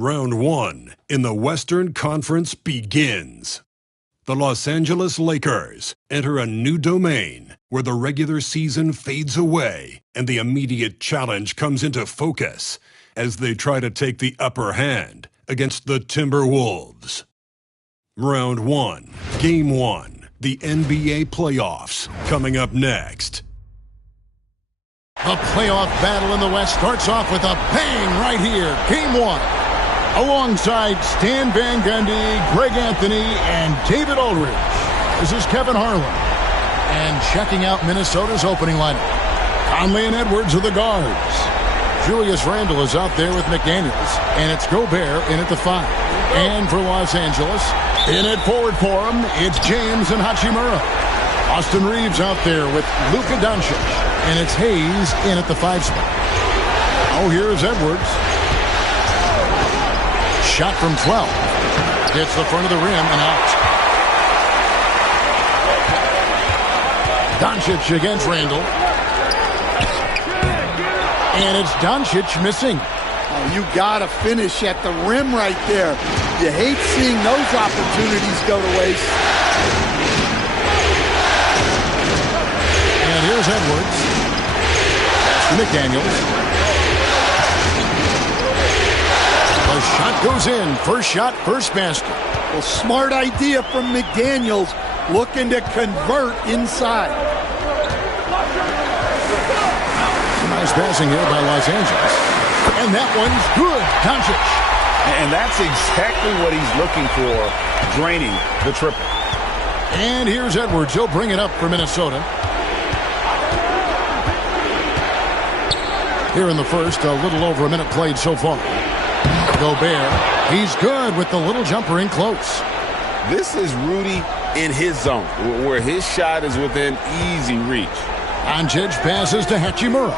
Round 1 in the Western Conference begins. The Los Angeles Lakers enter a new domain where the regular season fades away and the immediate challenge comes into focus as they try to take the upper hand against the Timberwolves. Round 1, Game 1, the NBA playoffs, coming up next. The playoff battle in the West starts off with a bang right here. Game 1. Alongside Stan Van Gundy, Greg Anthony, and David Aldridge. This is Kevin Harlan. And checking out Minnesota's opening lineup. Conley and Edwards are the guards. Julius Randle is out there with McDaniels. And it's Gobert in at the 5. And for Los Angeles, in at forward for him, it's James and Hachimura. Austin Reeves out there with Luka Doncic. And it's Hayes in at the 5 spot. Oh, here's Edwards. Shot from 12. Hits the front of the rim and out. Doncic against Randle. And it's Doncic missing. Oh, you got to finish at the rim right there. You hate seeing those opportunities go to waste. And here's Edwards. McDaniels. The shot goes in. First shot, first basket. Well, smart idea from McDaniels, looking to convert inside. Nice passing here by Los Angeles. And that one's good. Doncic. And that's exactly what he's looking for, draining the triple. And here's Edwards. He'll bring it up for Minnesota. Here in the first, a little over a minute played so far. Gobert, he's good with the little jumper in close. This is Rudy in his zone, where his shot is within easy reach. Doncic passes to Hachimura.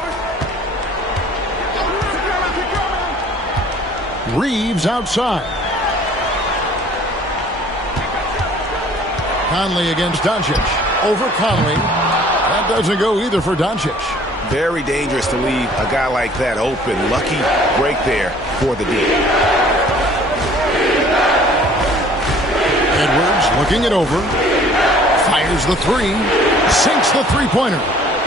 Reeves outside. Conley against Doncic. Over Conley. That doesn't go either for Doncic. Very dangerous to leave a guy like that open. Lucky break there for the deal. Edwards looking it over. Fires the 3. Sinks the three-pointer.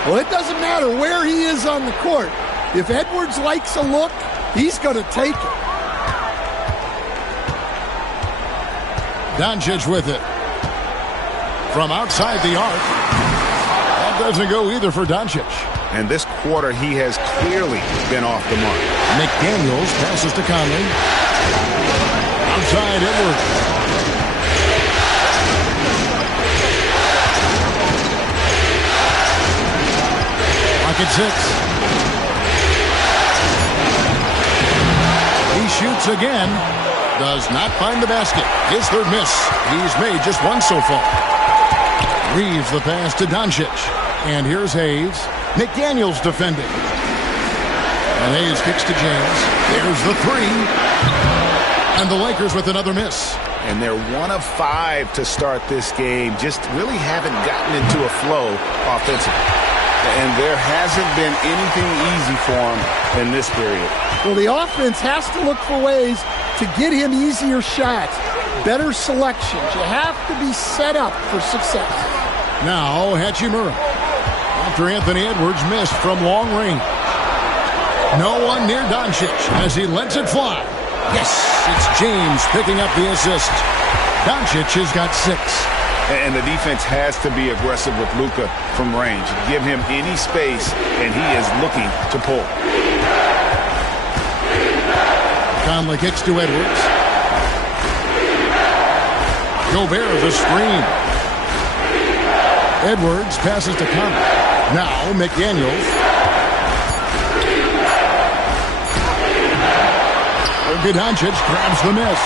Well, it doesn't matter where he is on the court. If Edwards likes a look, he's going to take it. Doncic with it. From outside the arc. That doesn't go either for Doncic. And this quarter, he has clearly been off the mark. McDaniels passes to Conley. Outside Edwards. Pocket 6. He shoots again. Does not find the basket. His third miss. He's made just one so far. Reeves the pass to Doncic. And here's Hayes. McDaniels defending. And Hayes kicks to James. There's the 3. And the Lakers with another miss. And they're 1 of 5 to start this game. Just really haven't gotten into a flow offensively. And there hasn't been anything easy for them in this period. Well, the offense has to look for ways to get him easier shots, better selections. You have to be set up for success. Now, Hachimura. After Anthony Edwards missed from long range. No one near Doncic as he lets it fly. Yes, it's James picking up the assist. Doncic has got 6. And the defense has to be aggressive with Luka from range. Give him any space, and he is looking to pull. Conley kicks to Edwards. Gobert the screen. Edwards passes to Conley. Now McDaniels. Doncic grabs the miss.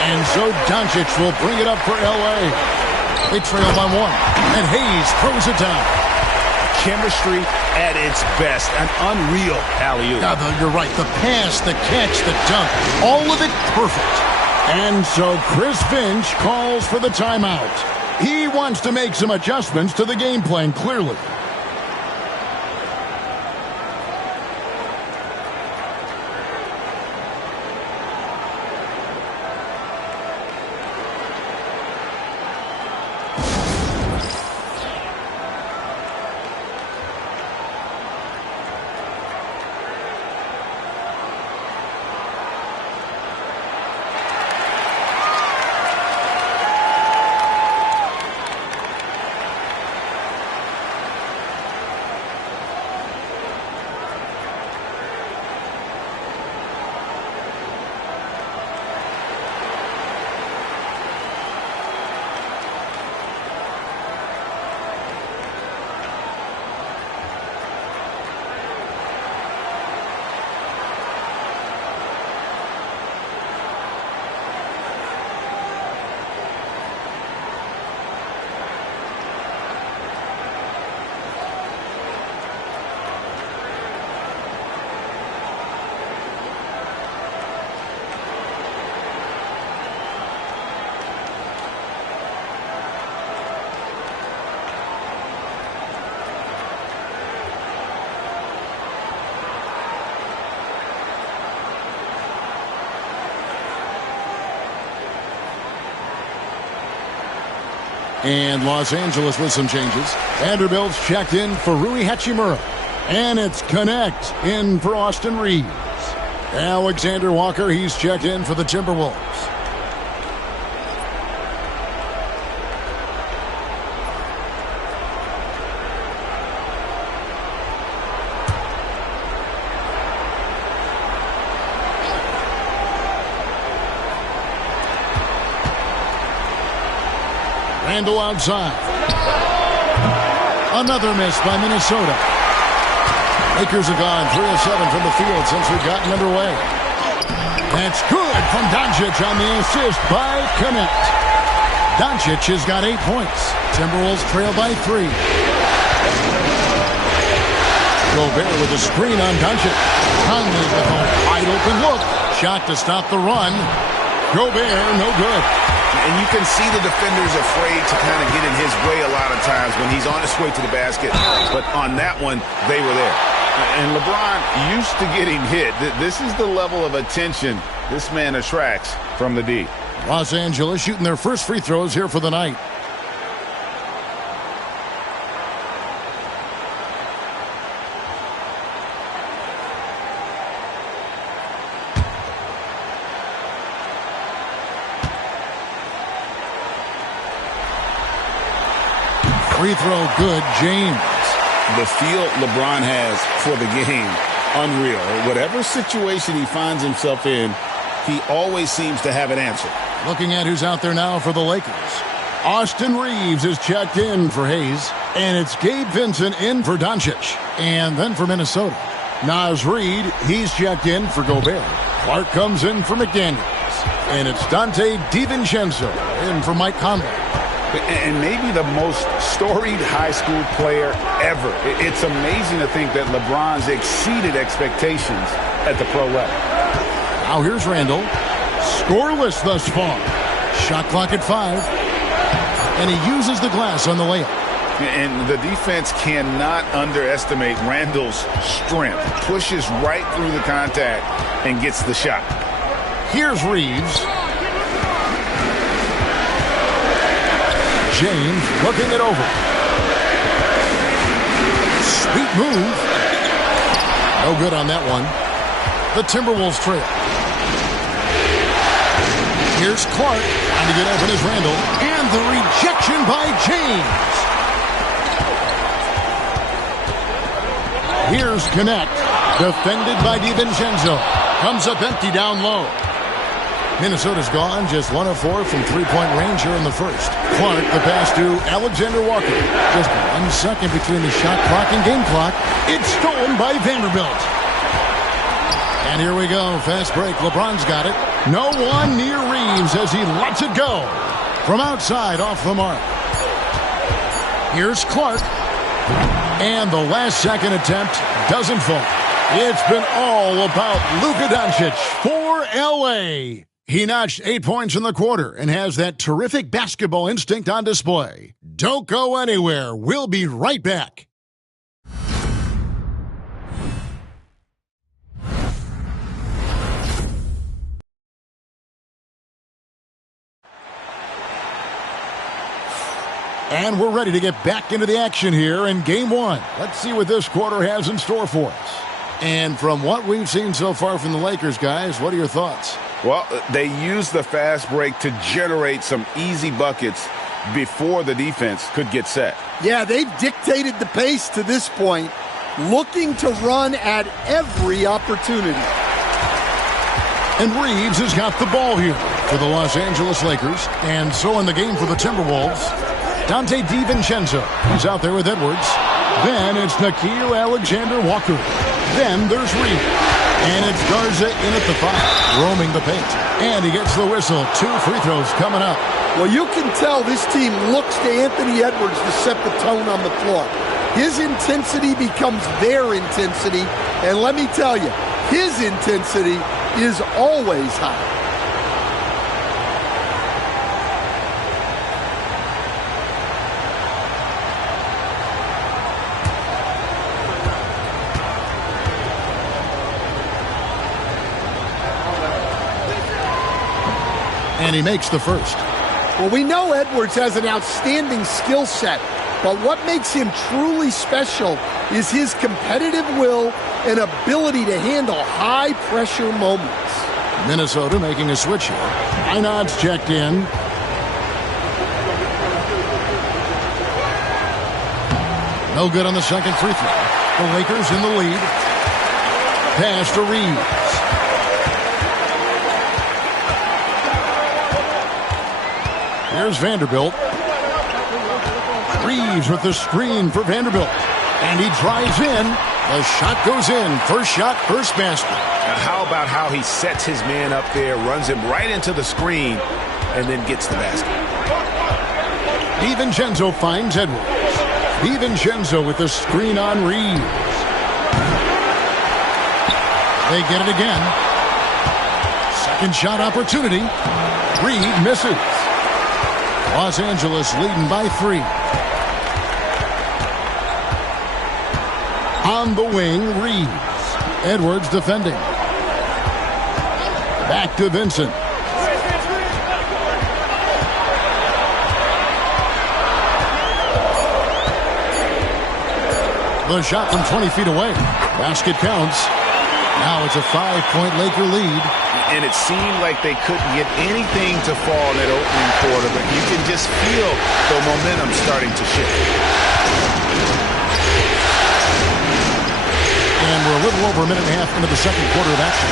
And so Doncic will bring it up for L.A. They trail by 1. And Hayes throws it down. Chemistry at its best. An unreal alley-oop. You're right. The pass, the catch, the dunk. All of it perfect. And so Chris Finch calls for the timeout. He wants to make some adjustments to the game plan, clearly. And Los Angeles with some changes. Vanderbilt's checked in for Rui Hachimura. And it's Connect in for Austin Reeves. Alexander Walker, he's checked in for the Timberwolves. Randall outside. Another miss by Minnesota. Lakers are gone 3 of 7 from the field since we've gotten underway. That's good from Doncic on the assist by Connect. Doncic has got 8 points. Timberwolves trail by 3. Gobert with a screen on Doncic. Conley with a wide open look. Shot to stop the run. Gobert, no good. And you can see the defenders afraid to kind of get in his way a lot of times when he's on his way to the basket. But on that one, they were there. And LeBron used to getting hit. This is the level of attention this man attracts from the D. Los Angeles shooting their first free throws here for the night. Free throw good, James. The feel LeBron has for the game, unreal. Whatever situation he finds himself in, he always seems to have an answer. Looking at who's out there now for the Lakers. Austin Reeves is checked in for Hayes. And it's Gabe Vincent in for Doncic. And then for Minnesota, Naz Reid, he's checked in for Gobert. Clark comes in for McDaniels. And it's Dante DiVincenzo in for Mike Conley. And maybe the most storied high school player ever. It's amazing to think that LeBron's exceeded expectations at the pro level. Now here's Randall. Scoreless thus far. Shot clock at 5. And he uses the glass on the layup. And the defense cannot underestimate Randall's strength. Pushes right through the contact and gets the shot. Here's Reeves. James looking it over. Sweet move. No good on that one. The Timberwolves trail. Here's Clark. Trying to get open is Randall. And the rejection by James. Here's Connect. Defended by DiVincenzo. Comes up empty down low. Minnesota's gone just 1 of 4 from three-point range here in the first. Clark, the pass to Alexander Walker. Just 1 second between the shot clock and game clock. It's stolen by Vanderbilt. And here we go. Fast break. LeBron's got it. No one near Reeves as he lets it go. From outside off the mark. Here's Clark. And the last second attempt doesn't fall. It's been all about Luka Doncic for L.A. He notched 8 points in the quarter and has that terrific basketball instinct on display. Don't go anywhere. We'll be right back. And we're ready to get back into the action here in Game 1. Let's see what this quarter has in store for us. And from what we've seen so far from the Lakers, guys, what are your thoughts? Well, they used the fast break to generate some easy buckets before the defense could get set. Yeah, they've dictated the pace to this point, looking to run at every opportunity. And Reeves has got the ball here for the Los Angeles Lakers. And so in the game for the Timberwolves, Dante DiVincenzo is out there with Edwards. Then it's Nickeil Alexander-Walker. Then there's Reed. And it's Garza in at the 5, roaming the paint. And he gets the whistle. 2 free throws coming up. Well, you can tell this team looks to Anthony Edwards to set the tone on the floor. His intensity becomes their intensity. And let me tell you, his intensity is always high. And he makes the first. Well, we know Edwards has an outstanding skill set, but what makes him truly special is his competitive will and ability to handle high-pressure moments. Minnesota making a switch here. Einad's checked in. No good on the second free throw. The Lakers in the lead. Pass to Reeves. Here's Vanderbilt. Reeves with the screen for Vanderbilt. And he drives in. The shot goes in. First shot, first basket. Now, how about how he sets his man up there, runs him right into the screen, and then gets the basket. DiVincenzo finds Edwards. DiVincenzo with the screen on Reeves. They get it again. Second shot opportunity. Reed misses. Los Angeles leading by 3. On the wing, Reeves. Edwards defending. Back to Vincent. The shot from 20 feet away. Basket counts. Now it's a 5-point Laker lead. And it seemed like they couldn't get anything to fall in that opening quarter, but you can just feel the momentum starting to shift. And we're a little over a minute and a half into the second quarter of action.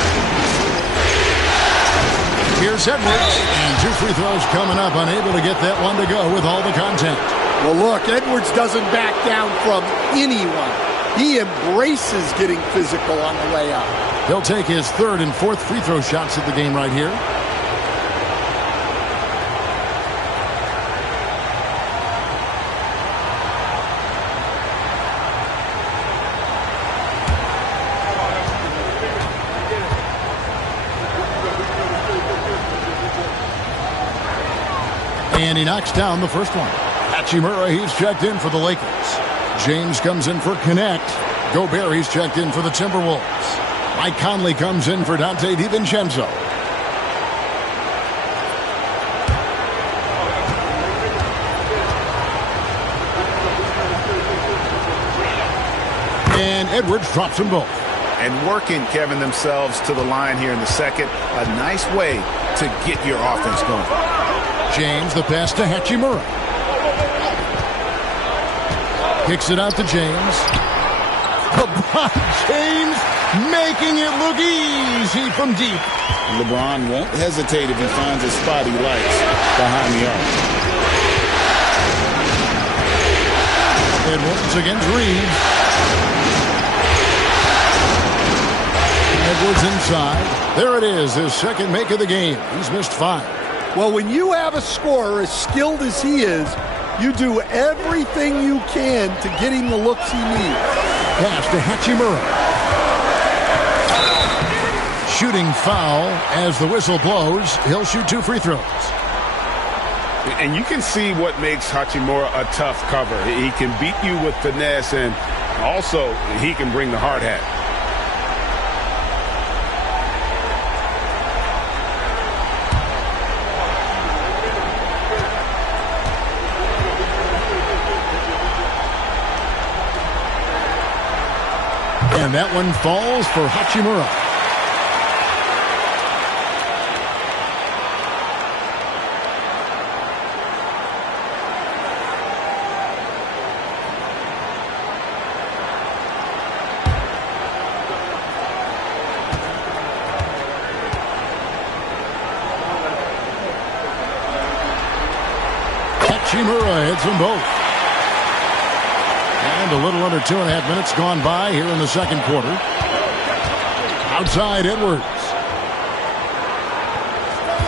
Here's Edwards. And 2 free throws coming up. Unable to get that one to go with all the contact. Well, look, Edwards doesn't back down from anyone. He embraces getting physical on the way up. He'll take his third and fourth free throw shots of the game right here. And he knocks down the first one. Hachimura, he's checked in for the Lakers. James comes in for Connect. Gobert, he's checked in for the Timberwolves. Mike Conley comes in for Dante DiVincenzo. And Edwards drops them both. And working, Kevin, themselves to the line here in the second. A nice way to get your offense going. James, the pass to Hachimura. Kicks it out to James. LeBron James making it look easy from deep. LeBron won't hesitate if he finds a spot he likes behind the arc. Edwards against Reeves. Edwards inside. There it is, his second make of the game. He's missed 5. Well, when you have a scorer as skilled as he is, you do everything you can to get him the looks he needs. Pass to Hachimura. Shooting foul as the whistle blows. He'll shoot 2 free throws. And you can see what makes Hachimura a tough cover. He can beat you with finesse, and also he can bring the hard hat. And that one falls for Hachimura. Hachimura hits them both. And a little under 2.5 minutes gone by here in the second quarter. Outside Edwards.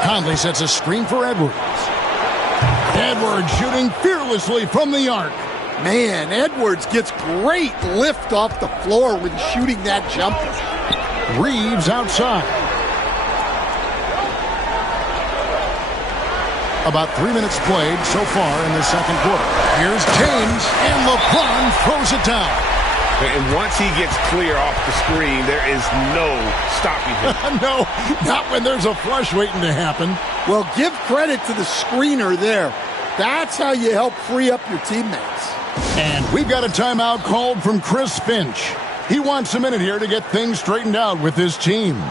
Conley sets a screen for Edwards. Edwards shooting fearlessly from the arc. Man, Edwards gets great lift off the floor when shooting that jumper. Reeves outside. About 3 minutes played so far in the second quarter. Here's James, and LeBron throws it down. And once he gets clear off the screen, there is no stopping him. No, not when there's a flush waiting to happen. Well, give credit to the screener there. That's how you help free up your teammates. And we've got a timeout called from Chris Finch. He wants a minute here to get things straightened out with his team.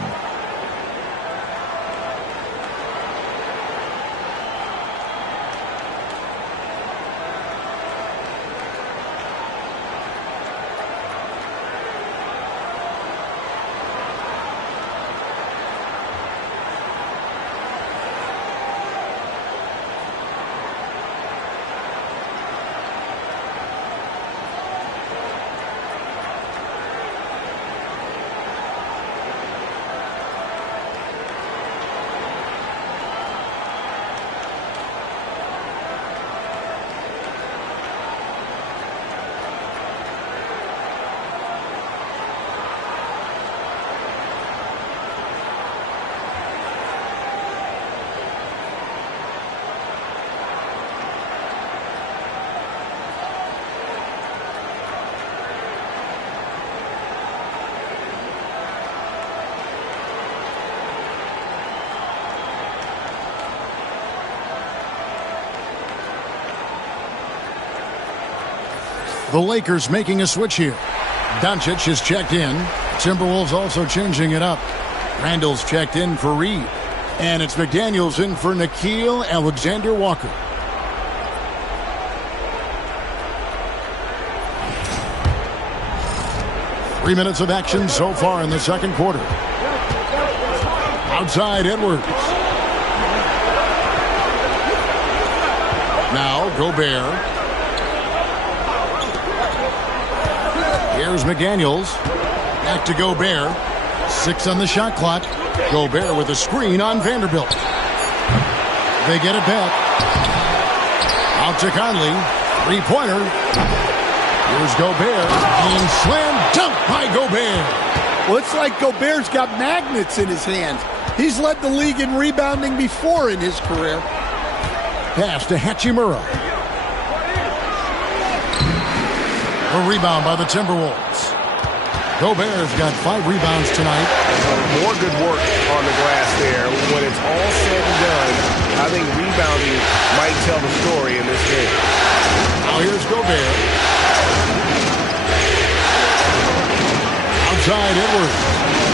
The Lakers making a switch here. Doncic is checked in. Timberwolves also changing it up. Randall's checked in for Reed. And it's McDaniels in for Nickeil Alexander-Walker. Three minutes of action so far in the second quarter. Outside Edwards. Now Gobert. Here's McDaniels. Back to Gobert. 6 on the shot clock. Gobert with a screen on Vanderbilt. They get it back. Out to Conley. Three-pointer. Here's Gobert. And slam dunk by Gobert. Well, it's like Gobert's got magnets in his hands. He's led the league in rebounding before in his career. Pass to Hachimura. A rebound by the Timberwolves. Gobert's got 5 rebounds tonight. More good work on the glass there. When it's all said and done, I think rebounding might tell the story in this game. Now here's Gobert. Outside Edwards.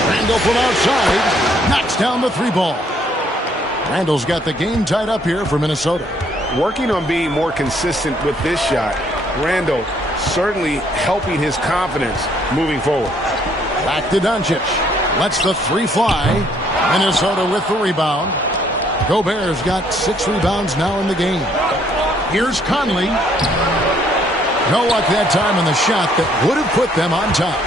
Randall from outside. Knocks down the 3-ball. Randall's got the game tied up here for Minnesota. Working on being more consistent with this shot. Randall certainly helping his confidence moving forward. Back to Doncic. Lets the 3 fly. Minnesota with the rebound. Gobert's got 6 rebounds now in the game. Here's Conley. No luck that time on the shot that would have put them on top.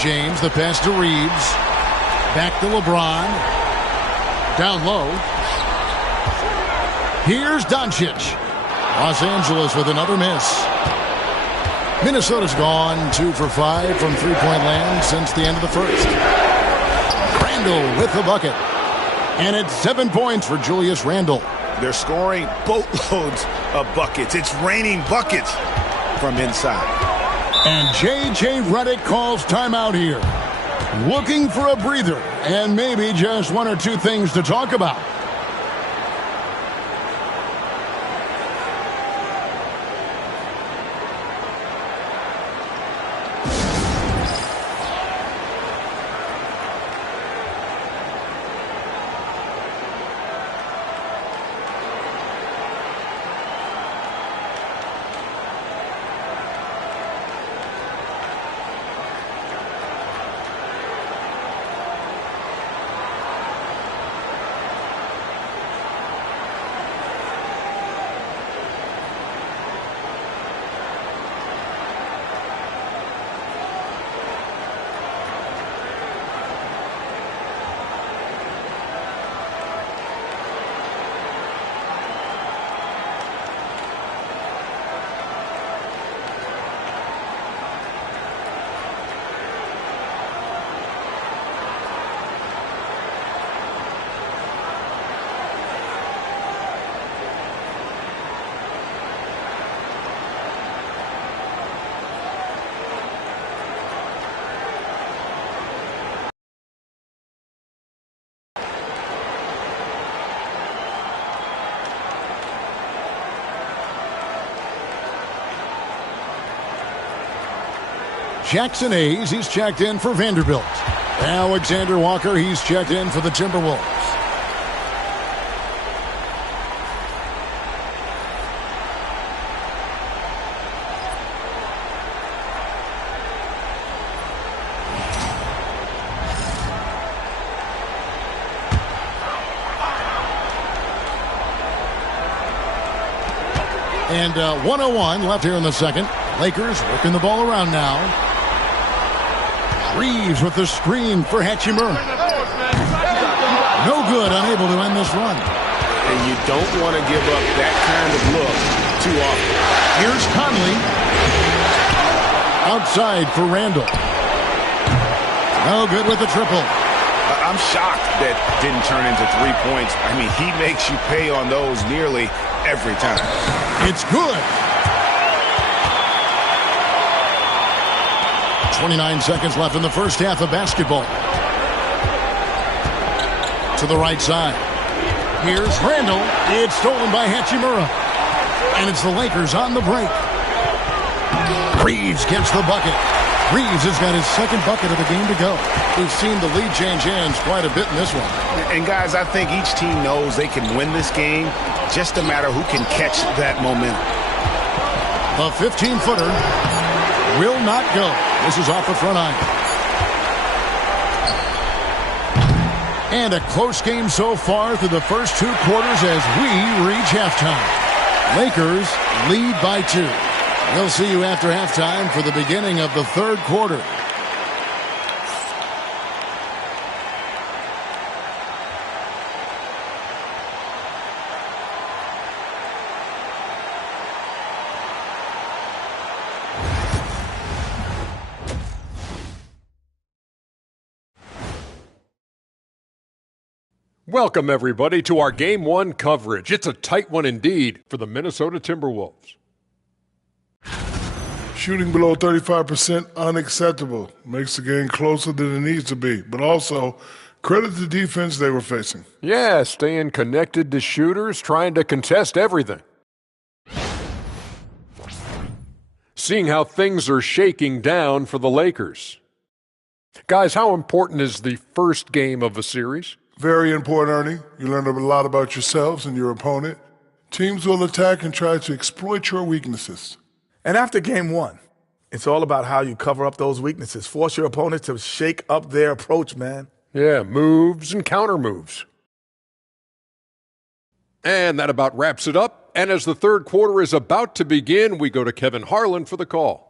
James, the pass to Reeves. Back to LeBron. Down low. Here's Doncic. Los Angeles with another miss. Minnesota's gone 2 for 5 from three-point land since the end of the first. Randall with the bucket. And it's 7 points for Julius Randall. They're scoring boatloads of buckets. It's raining buckets from inside. And J.J. Redick calls timeout here. Looking for a breather and maybe just 1 or 2 things to talk about. Jackson Hayes, he's checked in for Vanderbilt. Alexander Walker, he's checked in for the Timberwolves. And 1:01 left here in the second. Lakers working the ball around now. Reeves with the screen for Hachimura. No good, unable to end this run. And you don't want to give up that kind of look too often. Here's Conley. Outside for Randall. No good with the triple. I'm shocked that didn't turn into 3 points. I mean, he makes you pay on those nearly every time. It's good. 29 seconds left in the first half of basketball. To the right side. Here's Randall. It's stolen by Hachimura. And it's the Lakers on the break. Reeves gets the bucket. Reeves has got his second bucket of the game to go. We've seen the lead change hands quite a bit in this one. And guys, I think each team knows they can win this game. Just a matter who can catch that momentum. The 15-footer will not go. This is off the front iron. And a close game so far through the first 2 quarters as we reach halftime. Lakers lead by 2. We'll see you after halftime for the beginning of the third quarter. Welcome, everybody, to our Game 1 coverage. It's a tight one indeed for the Minnesota Timberwolves. Shooting below 35%, unacceptable. Makes the game closer than it needs to be. But also, credit the defense they were facing. Yeah, staying connected to shooters, trying to contest everything. Seeing how things are shaking down for the Lakers. Guys, how important is the first game of a series? Very important, Ernie. You learn a lot about yourselves and your opponent. Teams will attack and try to exploit your weaknesses. And after game 1, it's all about how you cover up those weaknesses. Force your opponent to shake up their approach, man. Yeah, moves and counter moves. And that about wraps it up. And as the third quarter is about to begin, we go to Kevin Harlan for the call.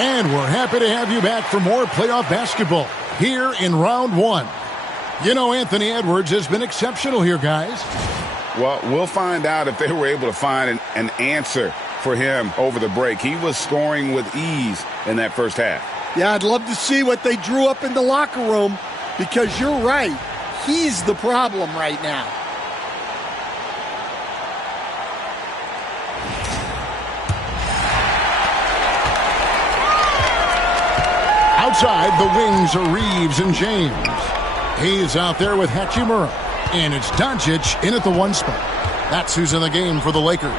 And we're happy to have you back for more playoff basketball here in round 1. You know, Anthony Edwards has been exceptional here, guys. Well, we'll find out if they were able to find an answer for him over the break. He was scoring with ease in that first half. Yeah, I'd love to see what they drew up in the locker room because you're right. He's the problem right now. Outside, the wings are Reeves and James. He's out there with Hachimura. And it's Doncic in at the 1 spot. That's who's in the game for the Lakers.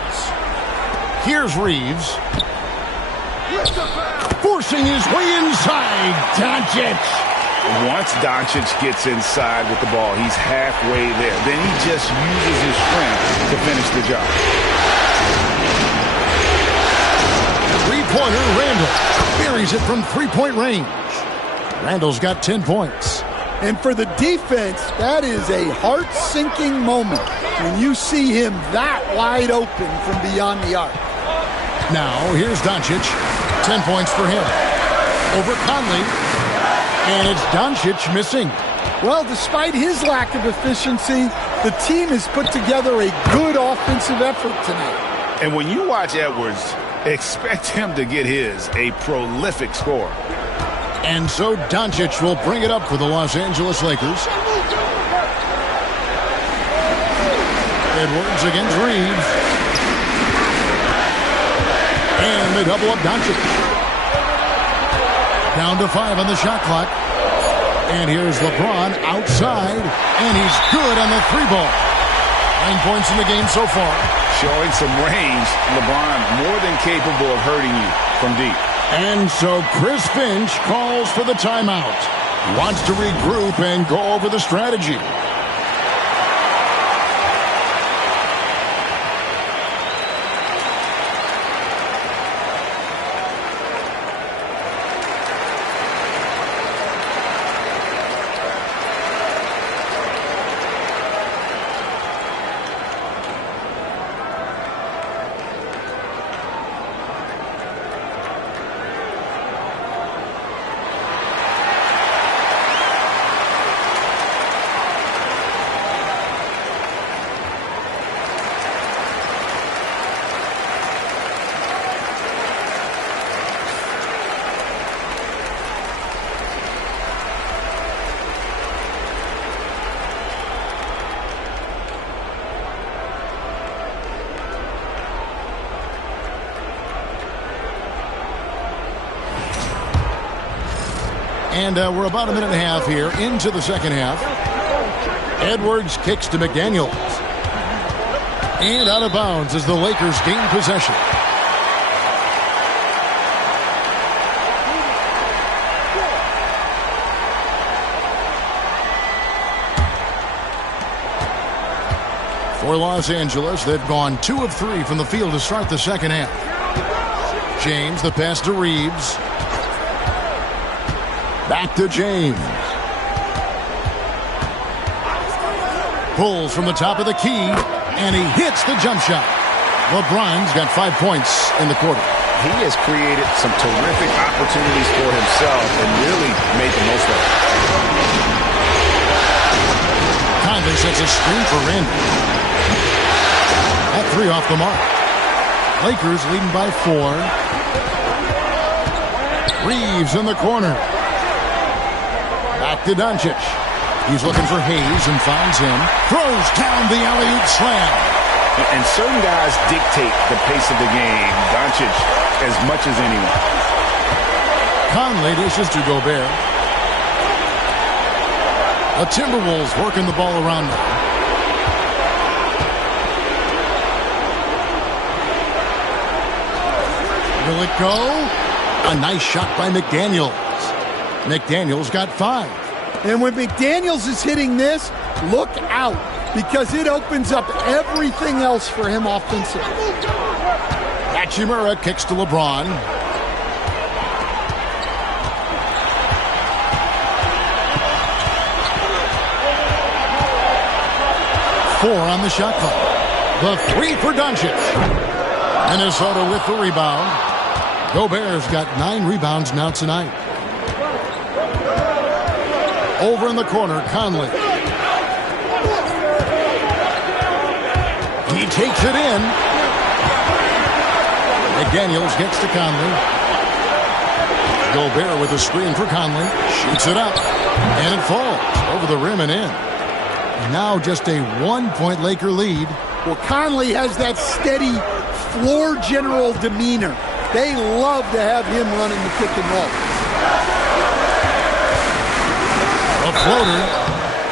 Here's Reeves. Forcing his way inside. Doncic. Once Doncic gets inside with the ball, he's halfway there. Then he just uses his strength to finish the job. Three-pointer, Randall. Buries it from three-point range. Randall's got 10 points. And for the defense, that is a heart-sinking moment when you see him that wide open from beyond the arc. Now, here's Doncic. 10 points for him. Over Conley. And it's Doncic missing. Well, despite his lack of efficiency, the team has put together a good offensive effort tonight. And when you watch Edwards, expect him to get a prolific scorer. And so Doncic will bring it up for the Los Angeles Lakers. Edwards against Reeves. And they double up Doncic. Down to 5 on the shot clock. And here's LeBron outside, and he's good on the 3-ball. 9 points in the game so far. Showing some range, LeBron more than capable of hurting you from deep. And so Chris Finch calls for the timeout. He wants to regroup and go over the strategy. And we're about a minute and a half here into the second half. Edwards kicks to McDaniels. And out of bounds as the Lakers gain possession. For Los Angeles, they've gone 2 of 3 from the field to start the second half. James, the pass to Reeves. Back to James. Pulls from the top of the key, and he hits the jump shot. LeBron's got 5 points in the quarter. He has created some terrific opportunities for himself and really made the most of it. Conley sets a screen for Randy. That 3 off the mark. Lakers leading by 4. Reeves in the corner. Back to Doncic. He's looking for Hayes and finds him. Throws down the alley-oop slam. And certain guys dictate the pace of the game. Doncic as much as anyone. Conley dishes to Gobert. The Timberwolves working the ball around now. Will it go? A nice shot by McDaniels. McDaniels got 5. And when McDaniels is hitting this, look out, because it opens up everything else for him offensively. Hachimura kicks to LeBron. Four on the shot clock. The 3 for Doncic. Minnesota with the rebound. Gobert's got 9 rebounds now tonight. Over in the corner, Conley. He takes it in. McDaniels gets to Conley. Gobert with a screen for Conley. Shoots it up. And it falls over the rim and in. Now just a 1-point Laker lead. Well, Conley has that steady floor general demeanor. They love to have him running the pick and roll. A floater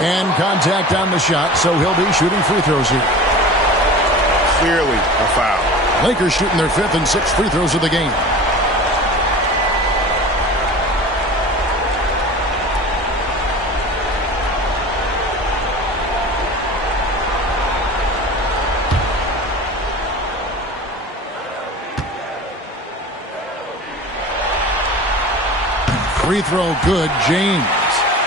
and contact on the shot, so he'll be shooting free throws here. Clearly a foul. Lakers shooting their 5th and 6th free throws of the game. Free throw good, James.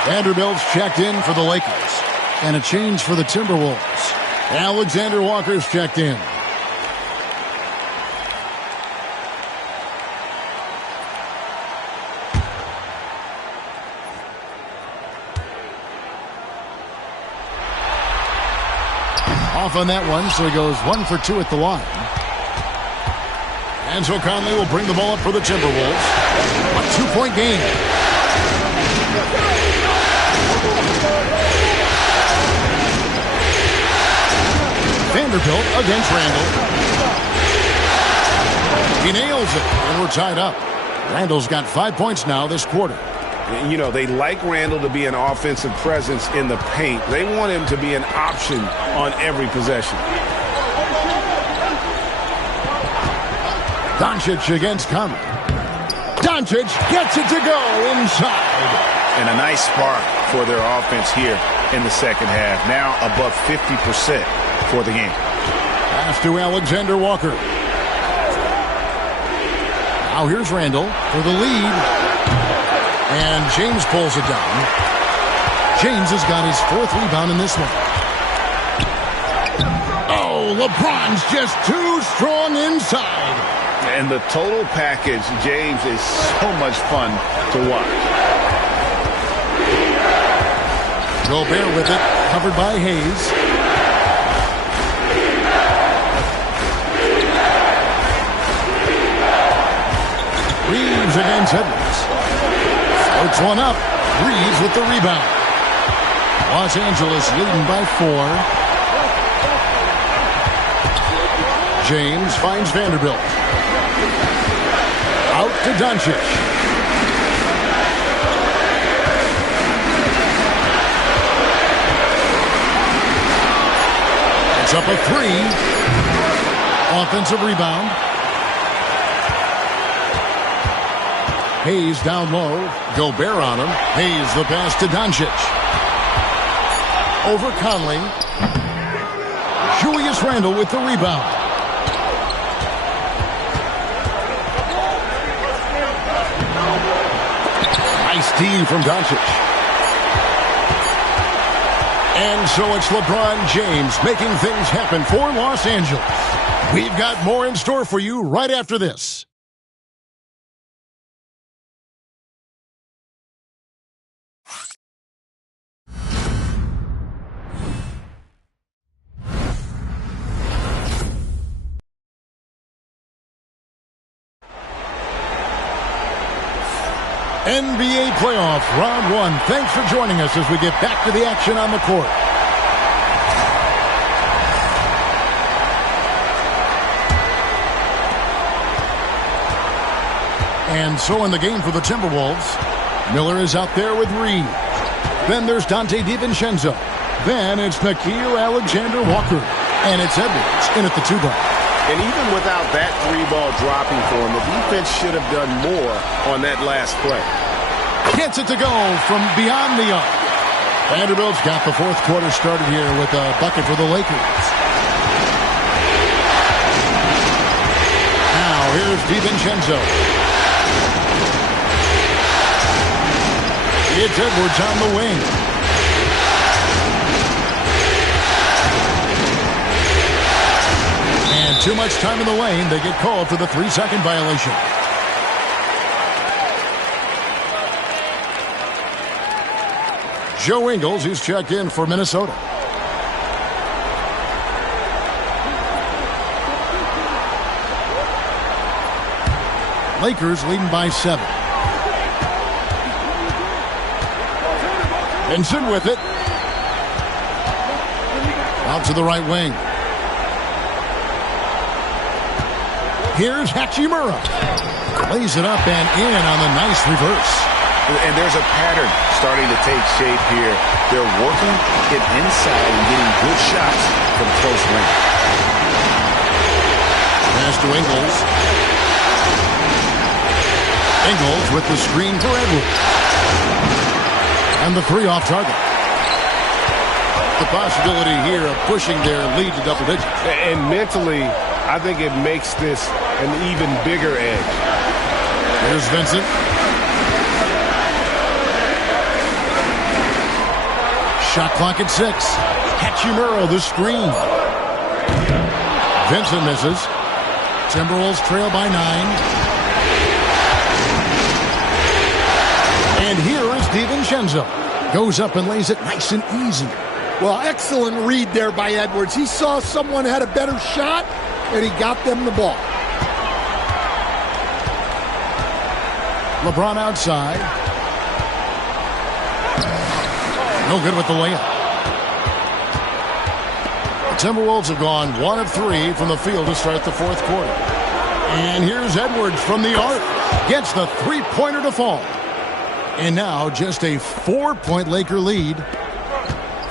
Vanderbilt's checked in for the Lakers. And a change for the Timberwolves. Alexander Walker's checked in. Off on that one, so he goes 1 for 2 at the line. And so Conley will bring the ball up for the Timberwolves. A 2-point game. Vanderbilt against Randall. He nails it, and we're tied up. Randall's got 5 points now this quarter. You know, they like Randall to be an offensive presence in the paint. They want him to be an option on every possession. Doncic against Conley. Doncic gets it to go inside. And a nice spark for their offense here in the second half. Now above 50% for the game. Pass to Alexander Walker. Now here's Randall for the lead. And James pulls it down. James has got his 4th rebound in this one. Oh, LeBron's just too strong inside. And the total package, James, is so much fun to watch. Gobert with it, covered by Hayes. Reeves against Edwards. Starts one up. Reeves with the rebound. Los Angeles leading by 4. James finds Vanderbilt. Out to Doncic. It's up a 3. Offensive rebound. Hayes down low. Gobert on him. Hayes the pass to Doncic. Over Conley. Julius Randle with the rebound. Nice D from Doncic. And so it's LeBron James making things happen for Los Angeles. We've got more in store for you right after this. NBA playoff round 1. Thanks for joining us as we get back to the action on the court. And so in the game for the Timberwolves, Miller is out there with Reed. Then there's Dante DiVincenzo. Then it's Nickeil Alexander-Walker. And it's Edwards in at the 2 guard. And even without that 3-ball dropping for him, the defense should have done more on that last play. Gets it to go from beyond the arc. Vanderbilt's got the 4th quarter started here with a bucket for the Lakers. Now here's DiVincenzo. It's Edwards on the wing. And too much time in the lane. They get called for the 3-second violation. Joe Ingles, who's checked in for Minnesota. Lakers leading by 7. Benson with it. Out to the right wing. Here's Hachimura. Lays it up and in on the nice reverse. And there's a pattern starting to take shape here. They're working it inside and getting good shots from close range. Pass to Ingles. Ingles with the screen for Edwards. And the 3 off target. The possibility here of pushing their lead to double digits. And mentally, I think it makes this an even bigger edge. Here's Vincent. Shot clock at 6. Hachimura the screen. Vincent misses. Timberwolves trail by 9. And here is DiVincenzo. Goes up and lays it nice and easy. Well, excellent read there by Edwards. He saw someone had a better shot, and he got them the ball. LeBron outside. No good with the layup. The Timberwolves have gone 1 of 3 from the field to start the 4th quarter. And here's Edwards from the arc. Gets the three-pointer to fall. And now just a 4-point Laker lead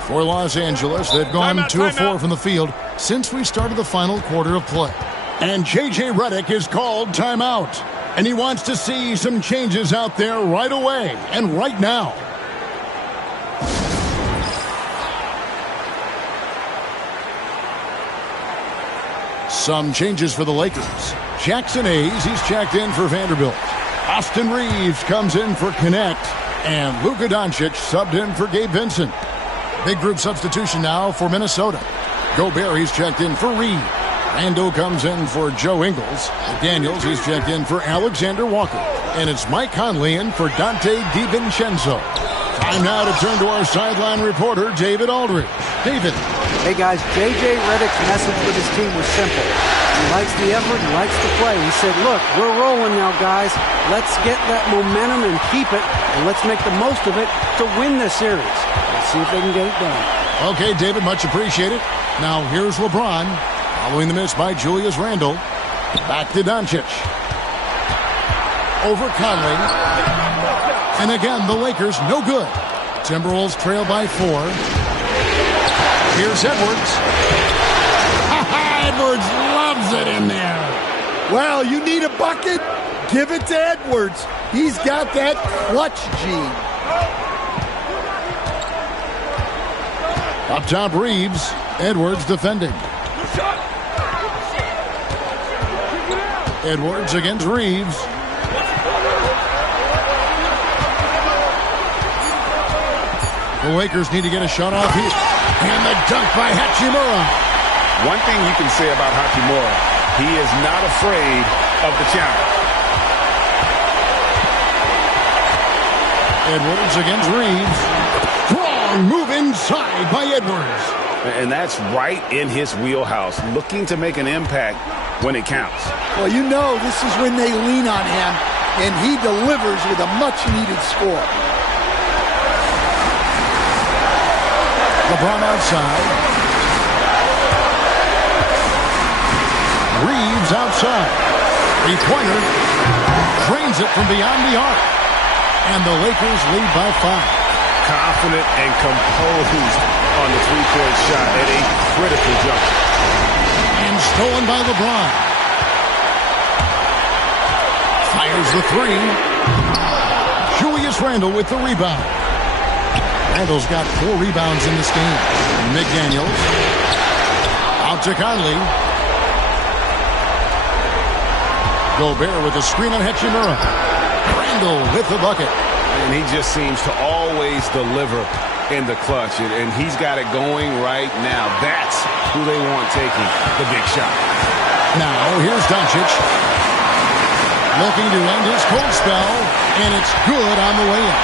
for Los Angeles. They've gone 2 of 4 from the field since we started the final quarter of play. And J.J. Redick is called timeout. And he wants to see some changes out there right away and right now. Some changes for the Lakers. Jackson Hayes, he's checked in for Vanderbilt. Austin Reeves comes in for Connect. And Luka Doncic subbed in for Gabe Vincent. Big group substitution now for Minnesota. Gobert, he's checked in for Reed. Rando comes in for Joe Ingles. Daniels, he's checked in for Alexander Walker. And it's Mike Conley in for Dante DiVincenzo. Time now to turn to our sideline reporter, David Aldridge. David. Hey, guys, J.J. Redick's message with his team was simple. He likes the effort, he likes the play. He said, look, we're rolling now, guys. Let's get that momentum and keep it, and let's make the most of it to win this series. Let's see if they can get it done. Okay, David, much appreciated. Now, here's LeBron. Following the miss by Julius Randle. Back to Doncic. Over Conley. And again, the Lakers, no good. Timberwolves trail by 4. Here's Edwards. Edwards loves it in there. Well, you need a bucket? Give it to Edwards. He's got that clutch gene. Up top, Reeves. Edwards defending. Edwards against Reeves. The Lakers need to get a shot off here. And the dunk by Hachimura. One thing you can say about Hachimura, he is not afraid of the challenge. Edwards against Reeves. Strong move inside by Edwards. And that's right in his wheelhouse, looking to make an impact when it counts. Well, you know this is when they lean on him, and he delivers with a much-needed score. LeBron outside. Reeves outside. Three-pointer. Drains it from beyond the arc. And the Lakers lead by 5. Confident and composed on the three-point shot at a critical jump. And stolen by LeBron. Fires the 3. Julius Randle with the rebound. Randle's got 4 rebounds in this game. McDaniels. Out to Conley. Gobert with a screen on Hachimura. Randle with the bucket. And he just seems to always deliver in the clutch. And he's got it going right now. That's who they want taking the big shot. Now, here's Doncic. Looking to end his cold spell. And it's good on the way in.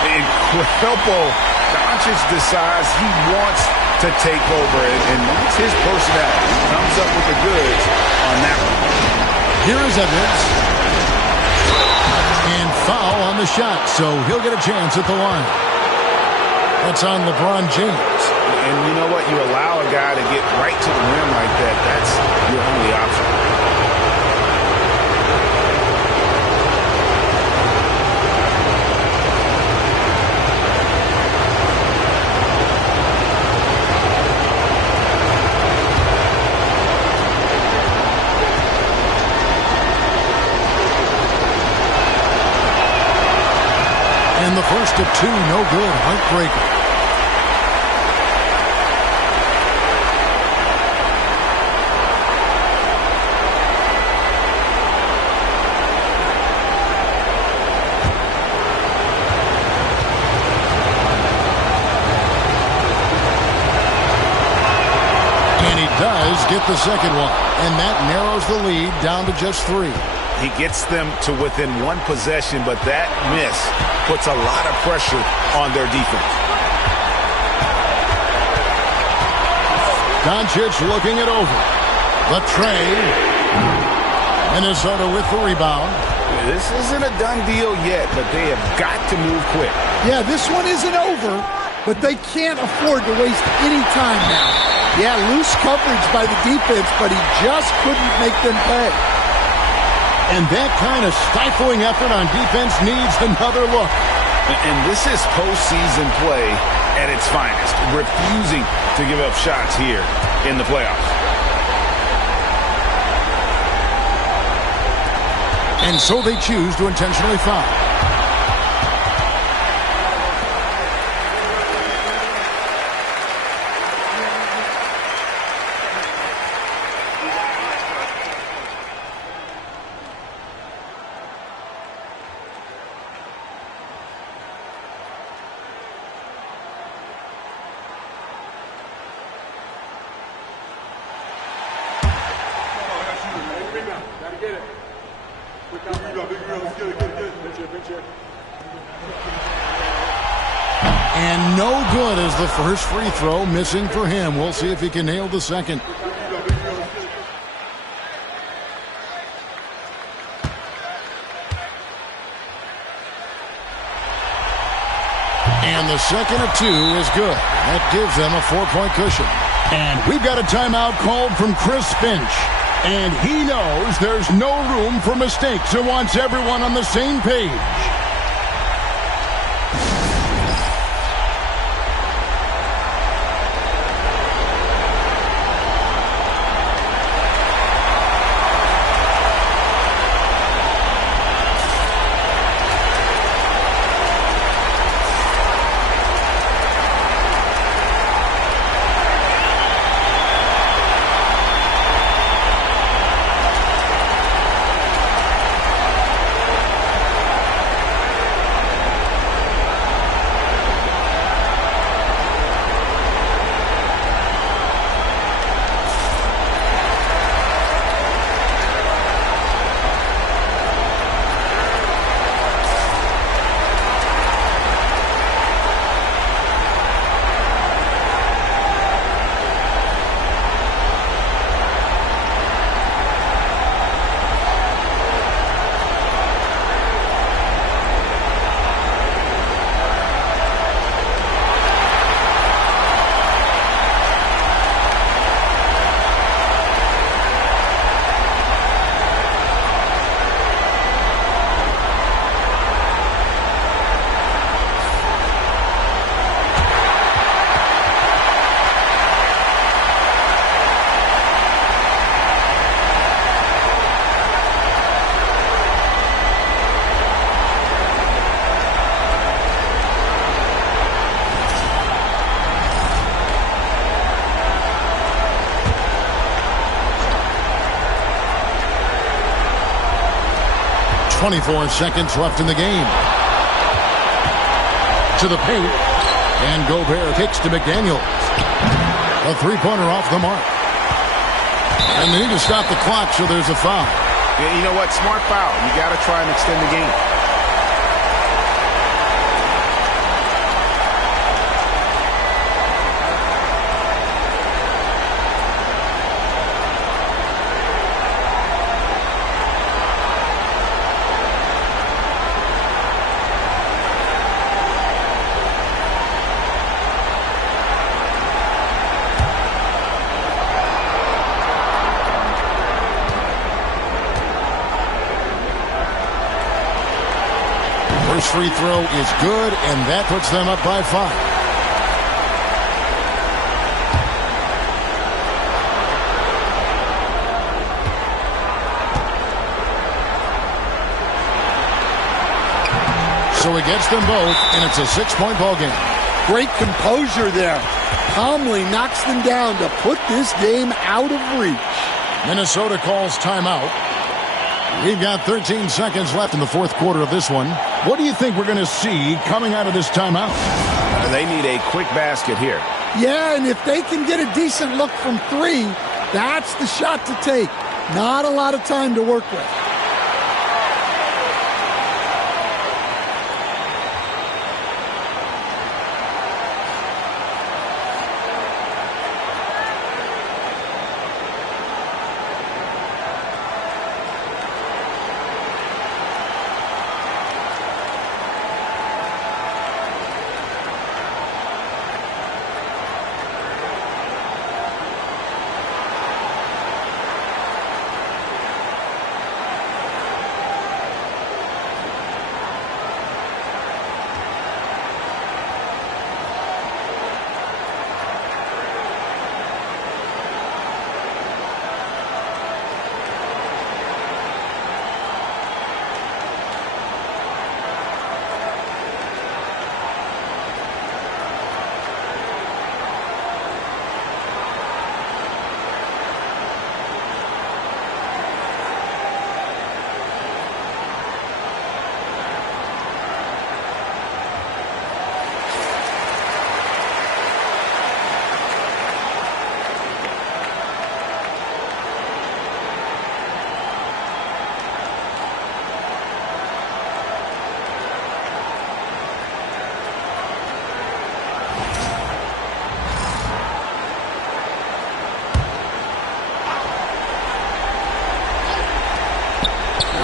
Incredible. Doncic decides he wants to take over, and that's his personality. He comes up with the goods on that one. Here's Edwards. And foul on the shot, so he'll get a chance at the line. That's on LeBron James. And you know what? You allow a guy to get right to the rim like that, that's your only option. And the first of 2, no good. Heartbreaker. And he does get the second one. And that narrows the lead down to just 3. He gets them to within 1 possession, but that miss puts a lot of pressure on their defense. Doncic looking it over. The tray. Minnesota with the rebound. This isn't a done deal yet, but they have got to move quick. Yeah, this one isn't over, but they can't afford to waste any time now. Yeah, loose coverage by the defense, but he just couldn't make them pay. And that kind of stifling effort on defense needs another look. And this is postseason play at its finest, refusing to give up shots here in the playoffs. And so they choose to intentionally foul. And no good as the first free throw, missing for him. We'll see if he can nail the second. And the second of two is good. That gives them a 4-point cushion. And we've got a timeout called from Chris Finch. And he knows there's no room for mistakes and wants everyone on the same page. .24 seconds left in the game. To the paint. And Gobert kicks to McDaniels. A three-pointer off the mark. And they need to stop the clock, so there's a foul. Yeah, you know what? Smart foul. You got to try and extend the game. First free throw is good, and that puts them up by 5. So he gets them both, and it's a 6-point ball game. Great composure there. Calmly knocks them down to put this game out of reach. Minnesota calls timeout. We've got 13 seconds left in the fourth quarter of this one. What do you think we're going to see coming out of this timeout? They need a quick basket here. Yeah, and if they can get a decent look from 3, that's the shot to take. Not a lot of time to work with.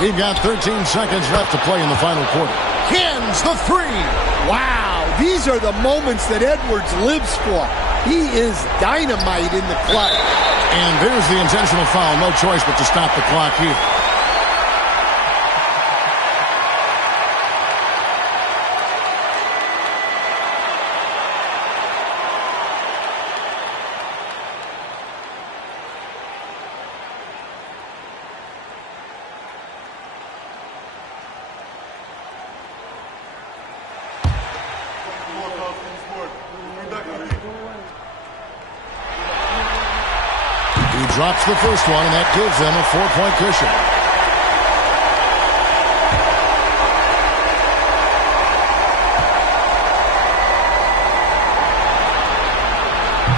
We've got 13 seconds left to play in the final quarter. Hins the three. Wow, these are the moments that Edwards lives for. He is dynamite in the clutch. And there's the intentional foul. No choice but to stop the clock here. Drops the first one, and that gives them a 4-point cushion.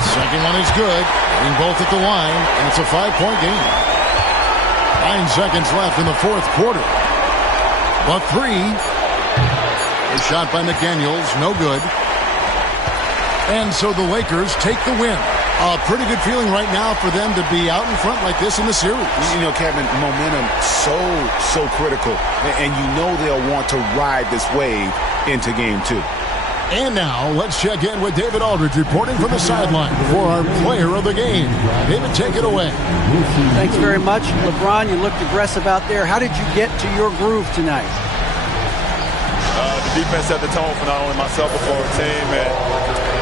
Second one is good. Getting both at the line, and it's a 5-point game. 9 seconds left in the fourth quarter. The three is shot by McDaniels. No good. And so the Lakers take the win. A pretty good feeling right now for them to be out in front like this in the series. You know, Kevin, momentum so critical. And you know they'll want to ride this wave into game 2. And now let's check in with David Aldridge reporting from the sideline for our player of the game. David, take it away. Thanks very much. LeBron, you looked aggressive out there. How did you get to your groove tonight? The defense set the tone for not only myself but for our team.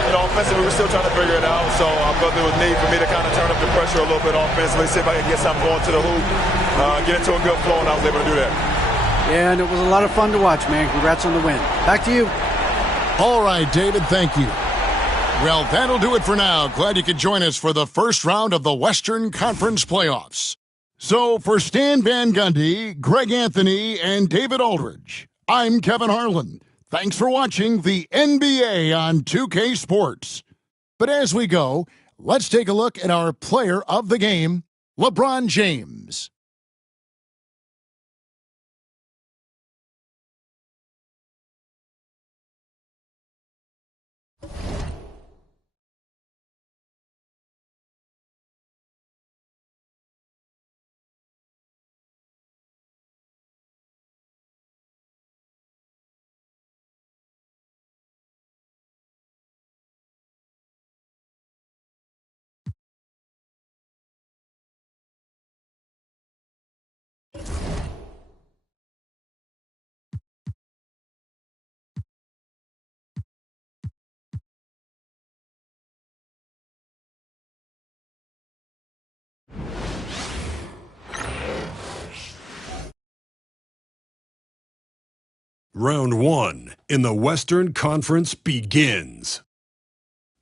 And offensively, we're still trying to figure it out. So I felt there was need for me to kind of turn up the pressure a little bit offensively, see if I can get something going to the hoop, get into a good flow, and I was able to do that. Yeah, and it was a lot of fun to watch, man. Congrats on the win. Back to you. All right, David, thank you. Well, that'll do it for now. Glad you could join us for the first round of the Western Conference playoffs. So for Stan Van Gundy, Greg Anthony, and David Aldridge, I'm Kevin Harlan. Thanks for watching the NBA on 2K Sports. But as we go, let's take a look at our player of the game, LeBron James. Round 1 in the Western Conference begins.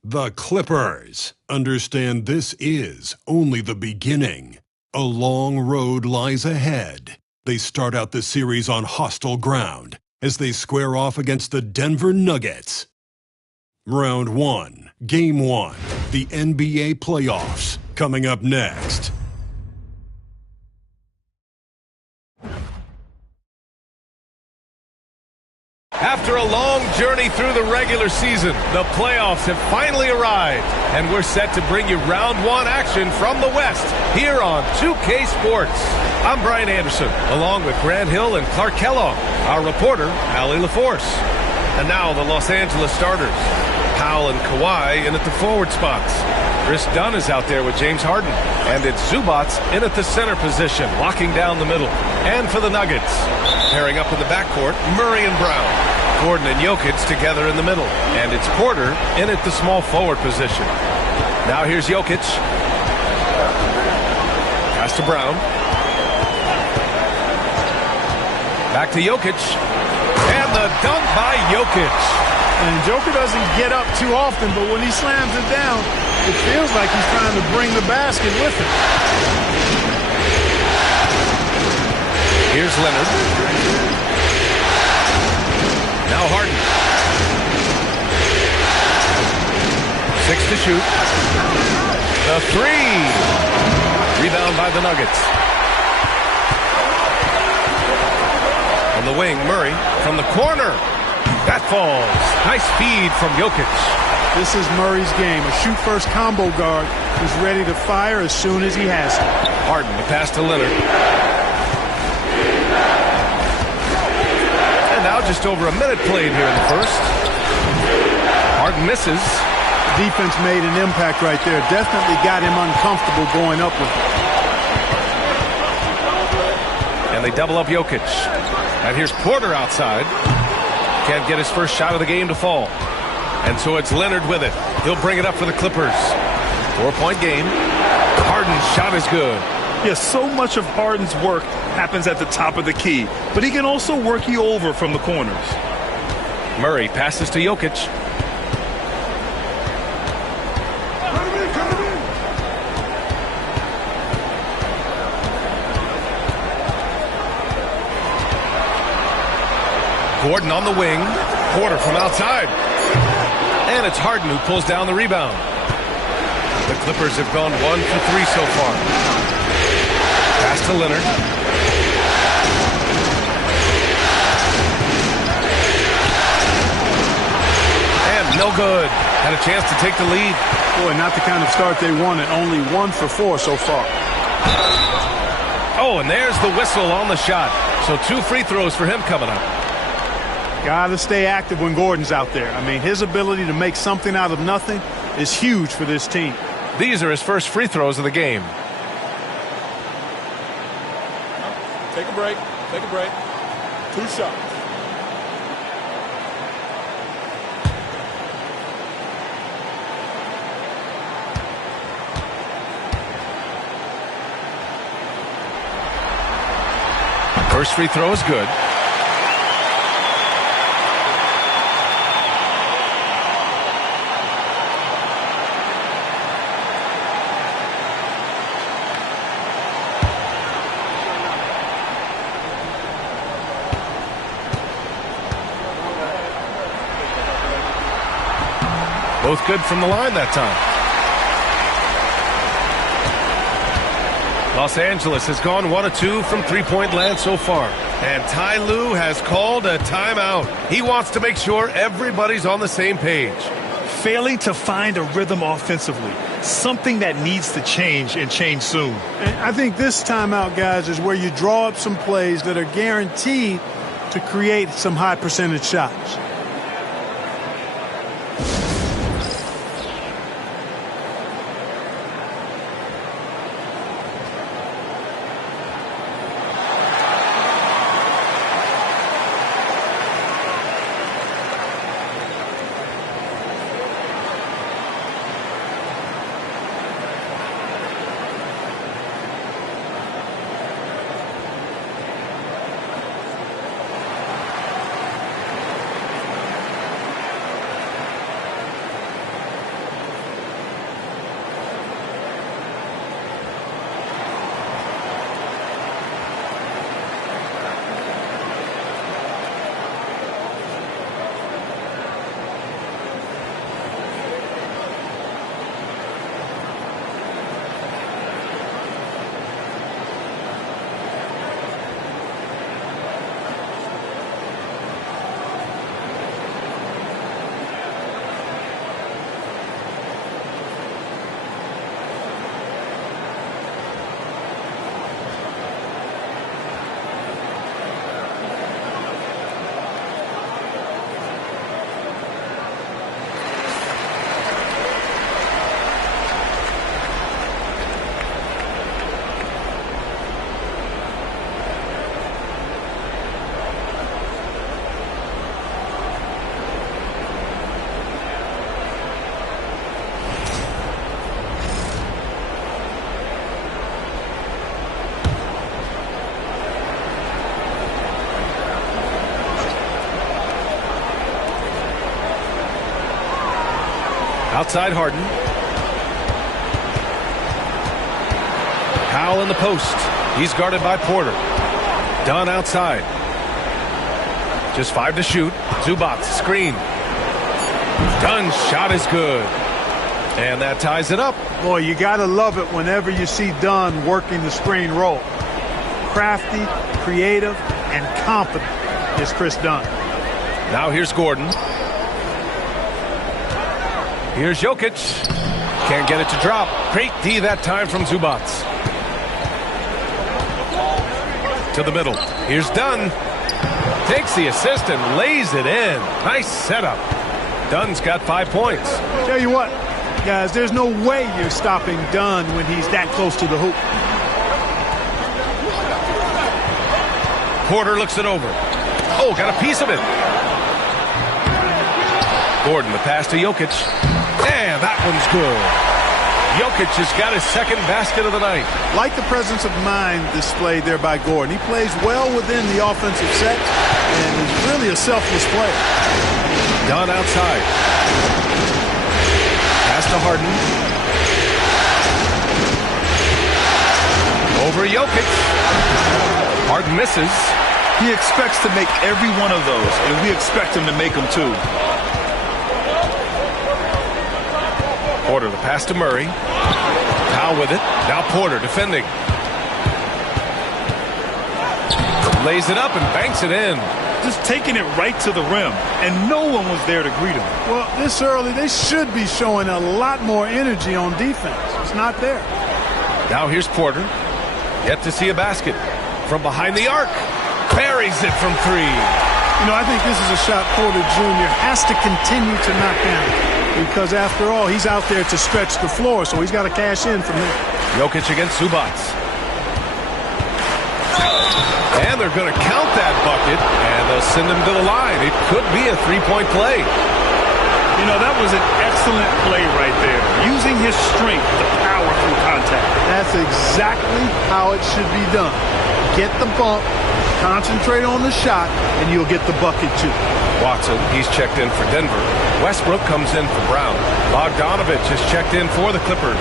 The Clippers understand this is only the beginning. A long road lies ahead. They start out the series on hostile ground as they square off against the Denver Nuggets. Round 1, Game 1, the NBA playoffs, coming up next. After a long journey through the regular season, the playoffs have finally arrived, and we're set to bring you round 1 action from the West here on 2K Sports. I'm Brian Anderson, along with Grant Hill and Clark Kellogg, our reporter, Allie LaForce. And now the Los Angeles starters. Powell and Kawhi in at the forward spots. Chris Dunn is out there with James Harden. And it's Zubac in at the center position, locking down the middle. And for the Nuggets, pairing up in the backcourt, Murray and Brown. Gordon and Jokic together in the middle. And it's Porter in at the small forward position. Now here's Jokic. Pass to Brown. Back to Jokic. And the dunk by Jokic. And Joker doesn't get up too often, but when he slams it down, it feels like he's trying to bring the basket with him. Here's Leonard. Now Harden. 6 to shoot. The 3. Rebound by the Nuggets. On the wing, Murray from the corner. That falls. Nice feed from Jokic. This is Murray's game. A shoot-first combo guard who's ready to fire as soon as he has to. Harden, the pass to Leonard. now just over a minute played here in the first. Harden misses. Defense made an impact right there. Definitely got him uncomfortable going up with it. And they double up Jokic. And here's Porter outside. Can't get his first shot of the game to fall. And so it's Leonard with it. He'll bring it up for the Clippers. 4-point game. Harden's shot is good. Yeah, so much of Harden's work happens at the top of the key, but he can also work you over from the corners. Murray passes to Jokic. Gordon on the wing. Porter from outside. And it's Harden who pulls down the rebound. The Clippers have gone 1 for 3 so far. Pass to Leonard. And no good. Had a chance to take the lead. Boy, not the kind of start they wanted. Only 1 for 4 so far. Oh, and there's the whistle on the shot. So 2 free throws for him coming up. Got to stay active when Gordon's out there. I mean, his ability to make something out of nothing is huge for this team. These are his first free throws of the game. Take a break. Take a break. 2 shots. First free throw is good. Both good from the line that time. Los Angeles has gone 1 of 2 from three-point land so far. And Ty Lue has called a timeout. He wants to make sure everybody's on the same page. Failing to find a rhythm offensively. Something that needs to change and change soon. And I think this timeout, guys, is where you draw up some plays that are guaranteed to create some high percentage shots. Outside Harden. Powell in the post. He's guarded by Porter. Dunn outside. Just 5 to shoot. Zubac screen. Dunn's shot is good. And that ties it up. Boy, you got to love it whenever you see Dunn working the screen roll. Crafty, creative, and confident is Chris Dunn. Now here's Gordon. Here's Jokic. Can't get it to drop. Great D that time from Zubac. To the middle. Here's Dunn. Takes the assist and lays it in. Nice setup. Dunn's got 5 points. Tell you what, guys, there's no way you're stopping Dunn when he's that close to the hoop. Porter looks it over. Oh, got a piece of it. Gordon, the pass to Jokic. And that one's good. Jokic has got his second basket of the night. Like the presence of mind displayed there by Gordon. He plays well within the offensive set and is really a selfless player. Dunn outside. Pass to Harden. Over Jokic. Harden misses. He expects to make every one of those, and we expect him to make them too. Porter, the pass to Murray. Powell with it. Now Porter defending. Lays it up and banks it in. Just taking it right to the rim, and no one was there to greet him. Well, this early, they should be showing a lot more energy on defense. It's not there. Now here's Porter. Yet to see a basket. From behind the arc. Buries it from 3. You know, I think this is a shot Porter Jr. has to continue to knock down. Because after all, he's out there to stretch the floor, so he's got to cash in from there. Jokic against Zubac. And they're going to count that bucket, and they'll send him to the line. It could be a 3-point play. You know, that was an excellent play right there. Using his strength to power through contact. That's exactly how it should be done. Get the bump, concentrate on the shot, and you'll get the bucket too. Watson, he's checked in for Denver. Westbrook comes in for Brown. Bogdanovich has checked in for the Clippers.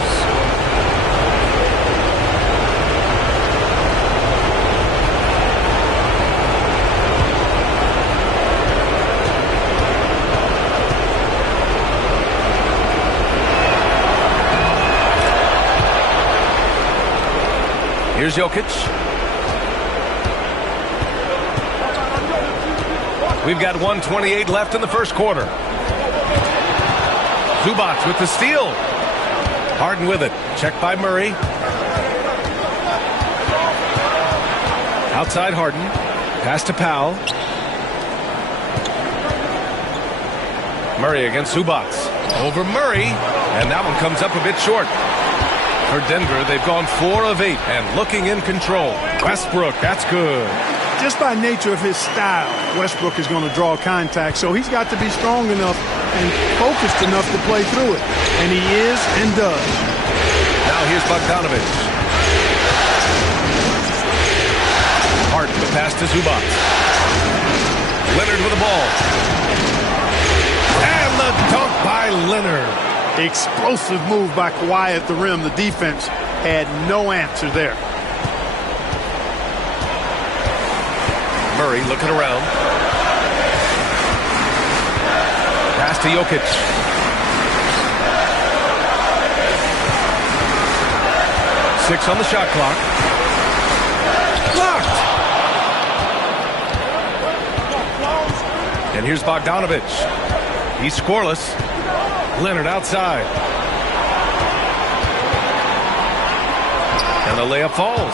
Here's Jokic. We've got 1:28 left in the first quarter. Zubac with the steal. Harden with it. Checked by Murray. Outside Harden. Pass to Powell. Murray against Zubac. Over Murray. And that one comes up a bit short. For Denver, they've gone 4 of 8 and looking in control. Westbrook, that's good. Just by nature of his style, Westbrook is going to draw contact, so he's got to be strong enough and focused enough to play through it. And he is and does. Now here's Bogdanovich. Harden, the pass to Zubac. Leonard with the ball. And the dunk by Leonard. Explosive move by Kawhi at the rim. The defense had no answer there. Murray looking around. Pass to Jokic. Six on the shot clock. Blocked! And here's Bogdanovich. He's scoreless. Leonard outside. And the layup falls.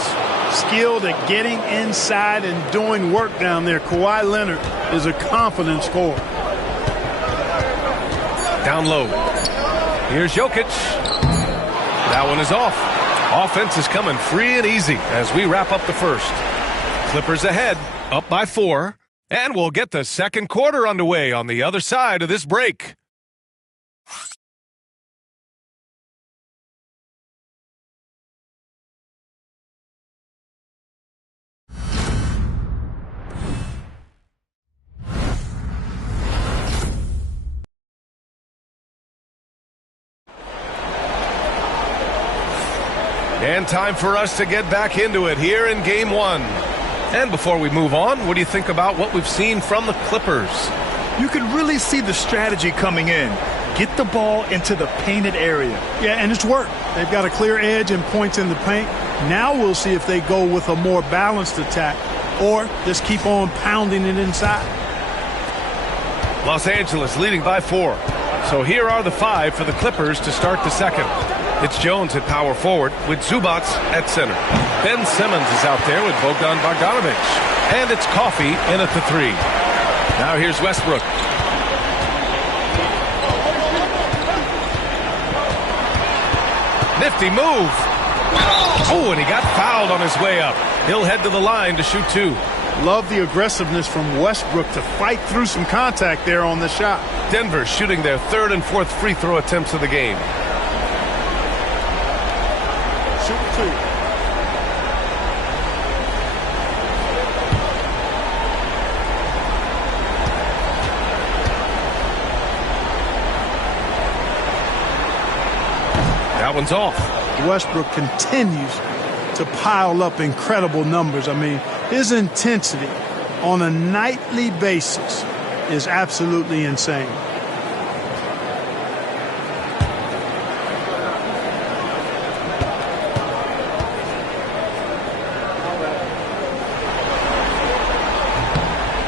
Skilled at getting inside and doing work down there. Kawhi Leonard is a confident scorer. Down low. Here's Jokic. That one is off. Offense is coming free and easy as we wrap up the first. Clippers ahead, up by 4. And we'll get the second quarter underway on the other side of this break. And time for us to get back into it here in Game 1. And before we move on, what do you think about what we've seen from the Clippers? You can really see the strategy coming in. Get the ball into the painted area. Yeah, and it's worked. They've got a clear edge and points in the paint. Now we'll see if they go with a more balanced attack or just keep on pounding it inside. Los Angeles leading by 4. So here are the 5 for the Clippers to start the second. It's Jones at power forward with Zubac at center. Ben Simmons is out there with Bogdan Bogdanovich. And it's Coffee in at the 3. Now here's Westbrook. Nifty move. Oh, and he got fouled on his way up. He'll head to the line to shoot 2. Love the aggressiveness from Westbrook to fight through some contact there on the shot. Denver shooting their 3rd and 4th free throw attempts of the game. Shoot 2. That one's off. Westbrook continues to pile up incredible numbers. I mean, his intensity on a nightly basis is absolutely insane.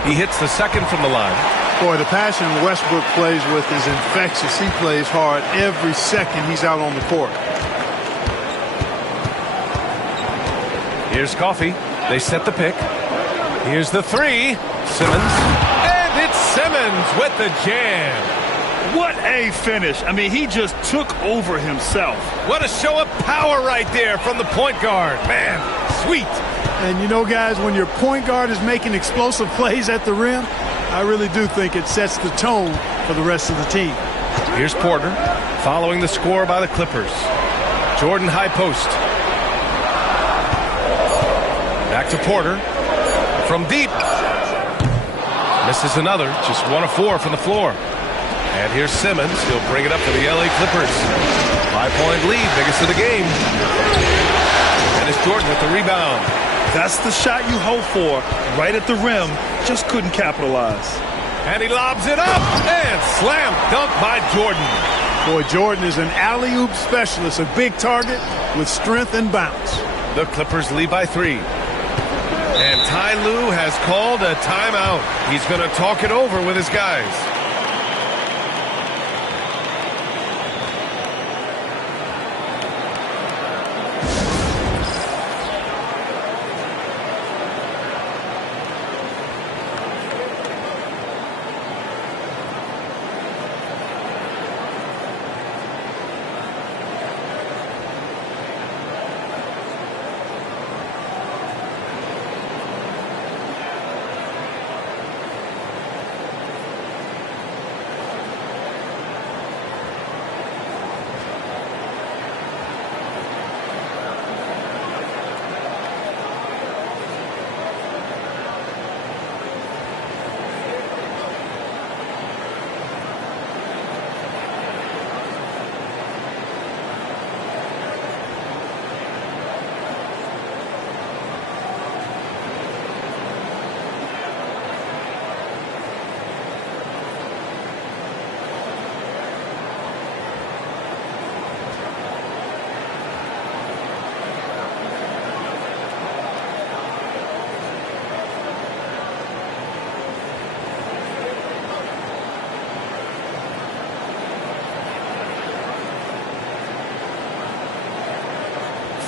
He hits the second from the line. Boy, the passion Westbrook plays with is infectious. He plays hard every second he's out on the court. Here's Coffee. They set the pick. Here's the 3. Simmons. And it's Simmons with the jam. What a finish. I mean, he just took over himself. What a show of power right there from the point guard. Man, sweet. And you know, guys, when your point guard is making explosive plays at the rim, I really do think it sets the tone for the rest of the team. Here's Porter following the score by the Clippers. Jordan high post. Back to Porter. From deep. Misses another. Just 1 of 4 from the floor. And here's Simmons. He'll bring it up for the LA Clippers. 5-point lead. Biggest of the game. And it's Jordan with the rebound. That's the shot you hope for. Right at the rim. Just couldn't capitalize. And he lobs it up. And slam dunk by Jordan. Boy, Jordan is an alley-oop specialist. A big target with strength and bounce. The Clippers lead by 3. And Ty Lue has called a timeout. He's going to talk it over with his guys.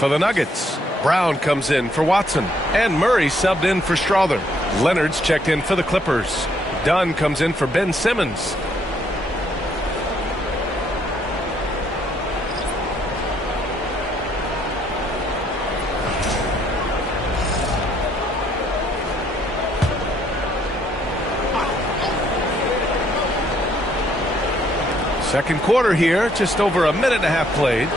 For the Nuggets, Brown comes in for Watson, and Murray subbed in for Strother. Leonard's checked in for the Clippers. Dunn comes in for Ben Simmons. Second quarter here, just over a minute and a half played.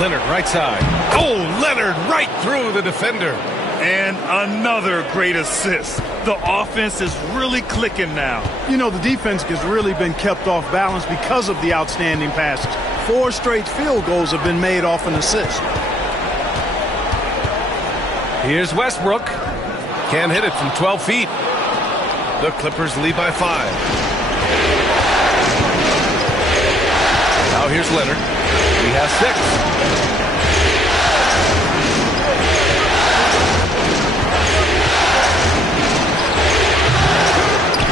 Leonard right side. Oh, Leonard right through the defender. And another great assist. The offense is really clicking now. You know, the defense has really been kept off balance because of the outstanding passes. 4 straight field goals have been made off an assist. Here's Westbrook. Can't hit it from 12 feet. The Clippers lead by 5. Now here's Leonard. He has 6.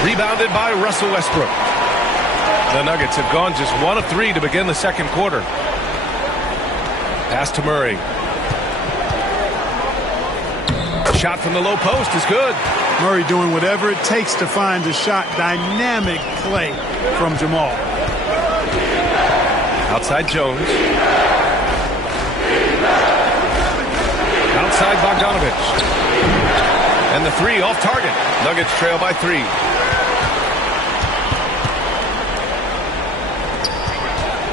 Rebounded by Russell Westbrook. The Nuggets have gone just 1 of 3 to begin the second quarter. Pass to Murray. Shot from the low post is good. Murray doing whatever it takes to find the shot. Dynamic play from Jamal. Outside Jones. Outside Bogdanovich. And the three off target. Nuggets trail by 3.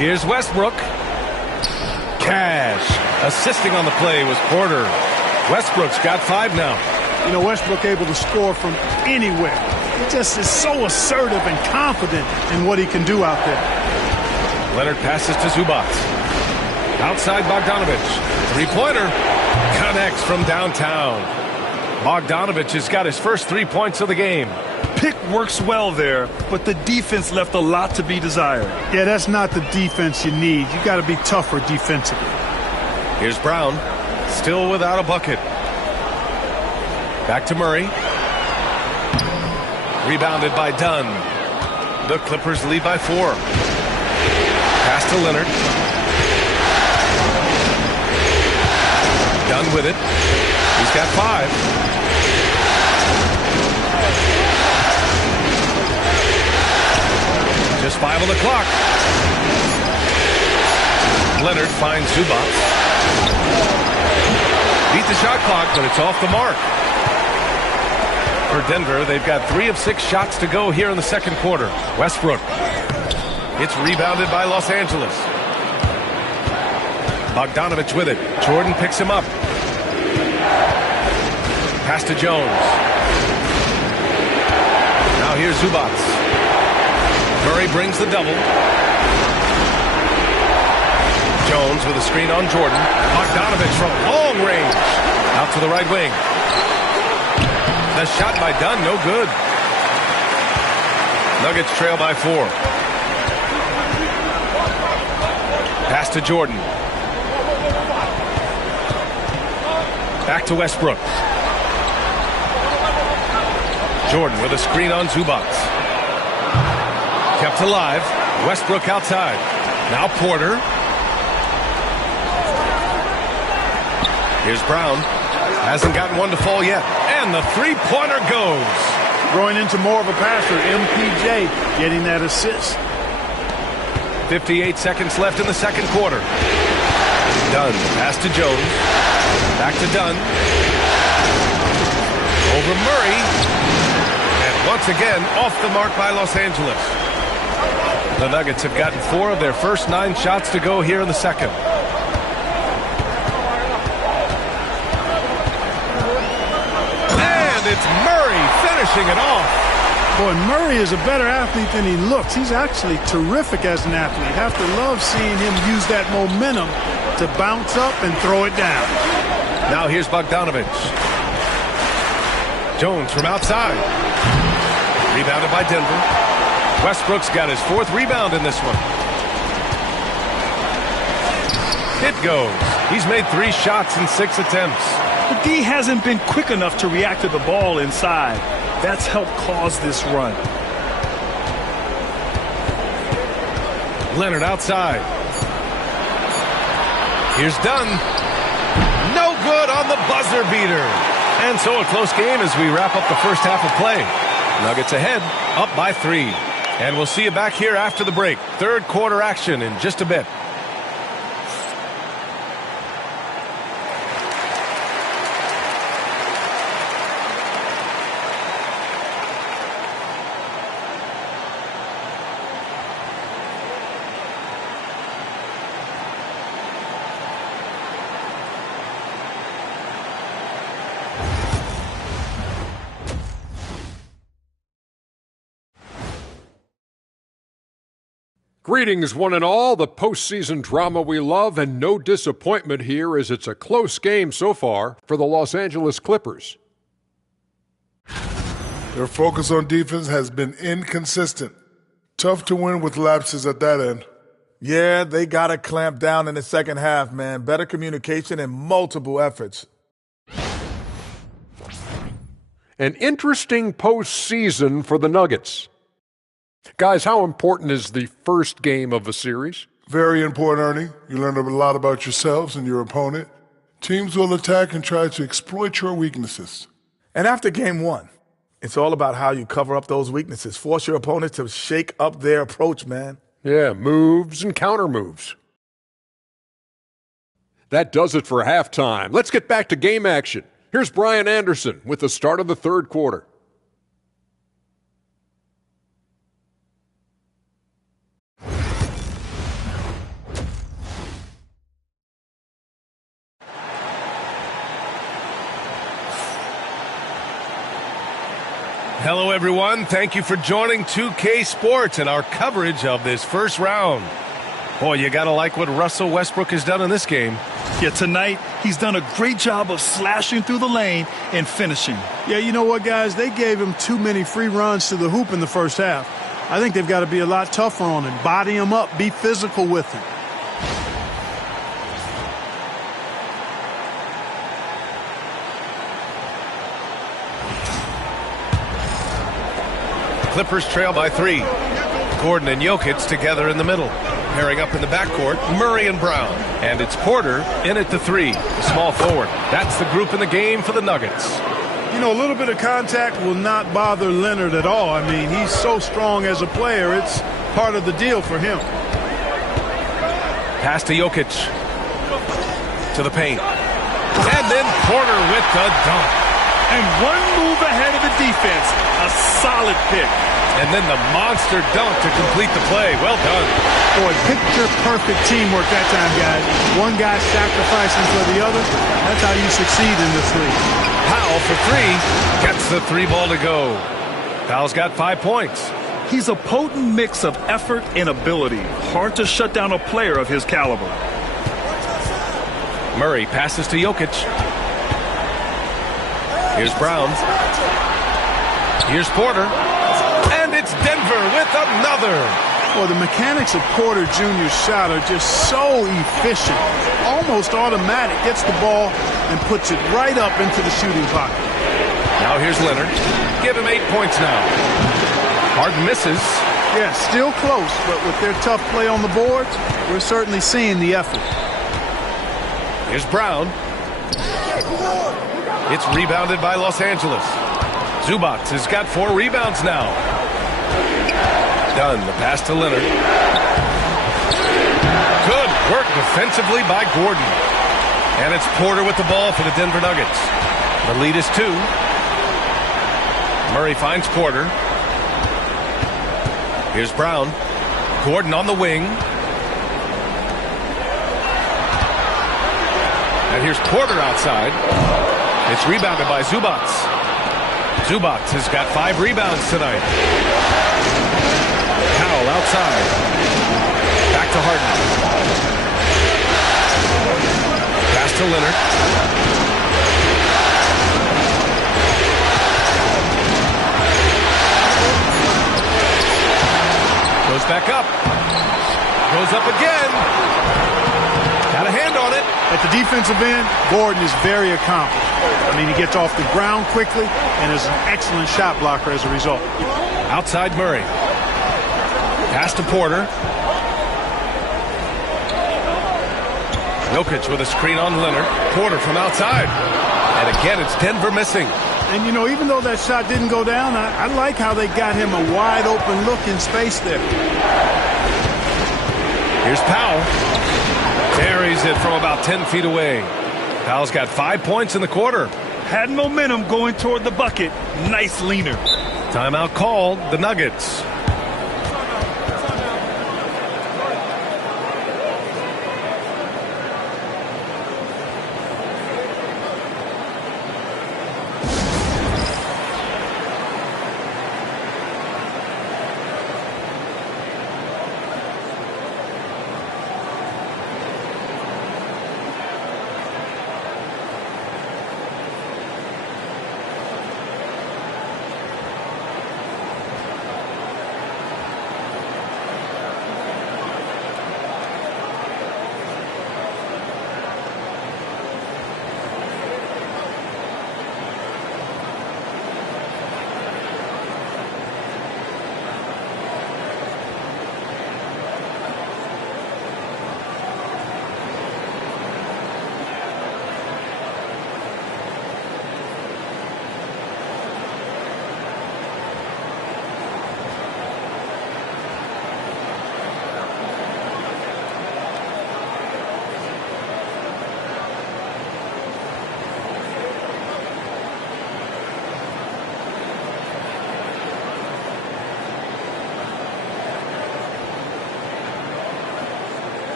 Here's Westbrook. Cash. Assisting on the play was Porter. Westbrook's got 5 now. You know, Westbrook able to score from anywhere. He just is so assertive and confident in what he can do out there. Leonard passes to Zubac. Outside Bogdanovich. Three-pointer. Connects from downtown. Bogdanovich has got his first 3 points of the game. Pick works well there, but the defense left a lot to be desired. Yeah, that's not the defense you need. You got to be tougher defensively. Here's Brown. Still without a bucket. Back to Murray. Rebounded by Dunn. The Clippers lead by 4. Pass to Leonard. Dunn with it. He's got 5. Just 5 on the clock. Leonard finds Zubac. Beat the shot clock, but it's off the mark. For Denver, they've got 3 of 6 shots to go here in the second quarter. Westbrook. It's rebounded by Los Angeles. Bogdanovich with it. Jordan picks him up. Pass to Jones. Now here's Zubac. Murray brings the double. Jones with a screen on Jordan. Bogdanovich from long range. Out to the right wing. The shot by Dunn, no good. Nuggets trail by 4. Pass to Jordan. Back to Westbrook. Jordan with a screen on Zubac. Kept alive. Westbrook outside. Now Porter. Here's Brown. Hasn't gotten one to fall yet. And the three-pointer goes. Growing into more of a passer. MPJ getting that assist. 58 seconds left in the second quarter. Dunn. Pass to Jones. Back to Dunn. Over Murray. And once again, off the mark by Los Angeles. The Nuggets have gotten 4 of their first 9 shots to go here in the second. And it's Murray finishing it off. Boy, Murray is a better athlete than he looks. He's actually terrific as an athlete. Have to love seeing him use that momentum to bounce up and throw it down. Now here's Bogdanovich. Jones from outside. Rebounded by Denver. Westbrook's got his 4th rebound in this one. It goes. He's made 3 shots in 6 attempts. The D hasn't been quick enough to react to the ball inside. That's helped cause this run. Leonard outside. Here's Dunn. No good on the buzzer beater. And so a close game as we wrap up the first half of play. Nuggets ahead, up by 3. And we'll see you back here after the break. Third quarter action in just a bit. Greetings, one and all, the postseason drama we love, and no disappointment here as it's a close game so far for the Los Angeles Clippers. Their focus on defense has been inconsistent. Tough to win with lapses at that end. Yeah, they got to clamp down in the second half, man. Better communication and multiple efforts. An interesting postseason for the Nuggets. Guys, how important is the first game of a series? Very important, Ernie. You learn a lot about yourselves and your opponent. Teams will attack and try to exploit your weaknesses. And after game one, it's all about how you cover up those weaknesses. Force your opponent to shake up their approach, man. Yeah, moves and counter moves. That does it for halftime. Let's get back to game action. Here's Brian Anderson with the start of the third quarter. Hello, everyone. Thank you for joining 2K Sports and our coverage of this first round. Boy, you got to like what Russell Westbrook has done in this game. Yeah, tonight, he's done a great job of slashing through the lane and finishing. Yeah, you know what, guys? They gave him too many free runs to the hoop in the first half. I think they've got to be a lot tougher on him. Body him up. Be physical with him. Clippers trail by 3. Gordon and Jokic together in the middle. Pairing up in the backcourt, Murray and Brown. And it's Porter in at the 3, the small forward. That's the group in the game for the Nuggets. You know, a little bit of contact will not bother Leonard at all. I mean, he's so strong as a player. It's part of the deal for him. Pass to Jokic. To the paint. And then Porter with the dunk. And one move ahead of the defense. A solid pick. And then the monster dunk to complete the play. Well done. Boy, picture-perfect teamwork that time, guys. One guy sacrificing for the other. That's how you succeed in this league. Powell for 3. Gets the 3 ball to go. Powell's got 5 points. He's a potent mix of effort and ability. Hard to shut down a player of his caliber. Murray passes to Jokic. Here's Brown. Here's Porter. And it's Denver with another. Well, the mechanics of Porter Jr.'s shot are just so efficient. Almost automatic. Gets the ball and puts it right up into the shooting pocket. Now here's Leonard. Give him 8 points now. Harden misses. Yeah, still close, but with their tough play on the boards, we're certainly seeing the effort. Here's Brown. It's rebounded by Los Angeles. Zubac has got 4 rebounds now. Done. The pass to Leonard. Good work defensively by Gordon. And it's Porter with the ball for the Denver Nuggets. The lead is 2. Murray finds Porter. Here's Brown. Gordon on the wing. And here's Porter outside. It's rebounded by Zubac. Zubac has got 5 rebounds tonight. Powell outside. Back to Harden. Pass to Leonard. Goes back up. Goes up again. Got a hand on it. At the defensive end, Gordon is very accomplished. I mean, he gets off the ground quickly and is an excellent shot blocker as a result. Outside Murray. Pass to Porter. Jokic with a screen on Leonard. Porter from outside. And again, it's Denver missing. And, you know, even though that shot didn't go down, I like how they got him a wide-open look in space there. Here's Powell. Carries it from about 10 feet away. Powell's got 5 points in the quarter. Had momentum going toward the bucket. Nice leaner. Timeout called. The Nuggets.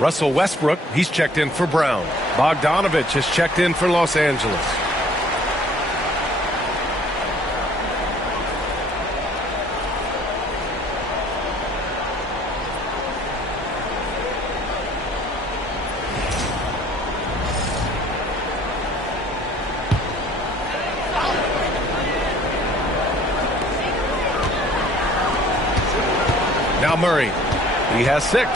Russell Westbrook, he's checked in for Brown. Bogdanovich has checked in for Los Angeles. Now Murray, he has 6.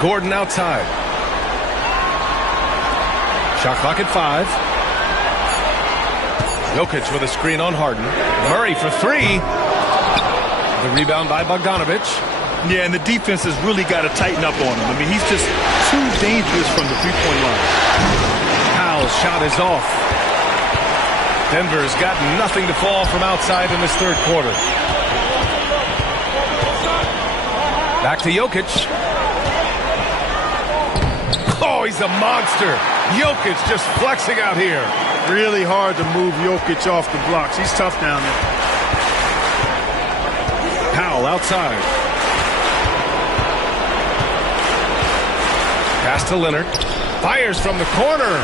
Gordon outside. Shot clock at 5. Jokic with a screen on Harden. Murray for 3. The rebound by Bogdanovich. Yeah, and the defense has really got to tighten up on him. I mean, he's just too dangerous from the three-point line. Powell's shot is off. Denver's got nothing to fall from outside in this third quarter. Back to Jokic. Oh, he's a monster. Jokic just flexing out here. Really hard to move Jokic off the blocks. He's tough down there. Powell outside. Pass to Leonard. Fires from the corner.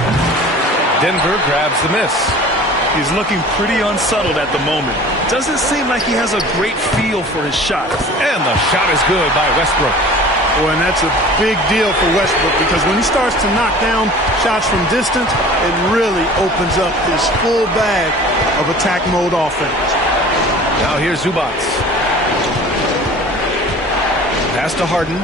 Denver grabs the miss. He's looking pretty unsettled at the moment. Doesn't seem like he has a great feel for his shot. And the shot is good by Westbrook. Boy, and that's a big deal for Westbrook because when he starts to knock down shots from distance, it really opens up his full bag of attack mode offense. Now here's Zubac. Pass to Harden.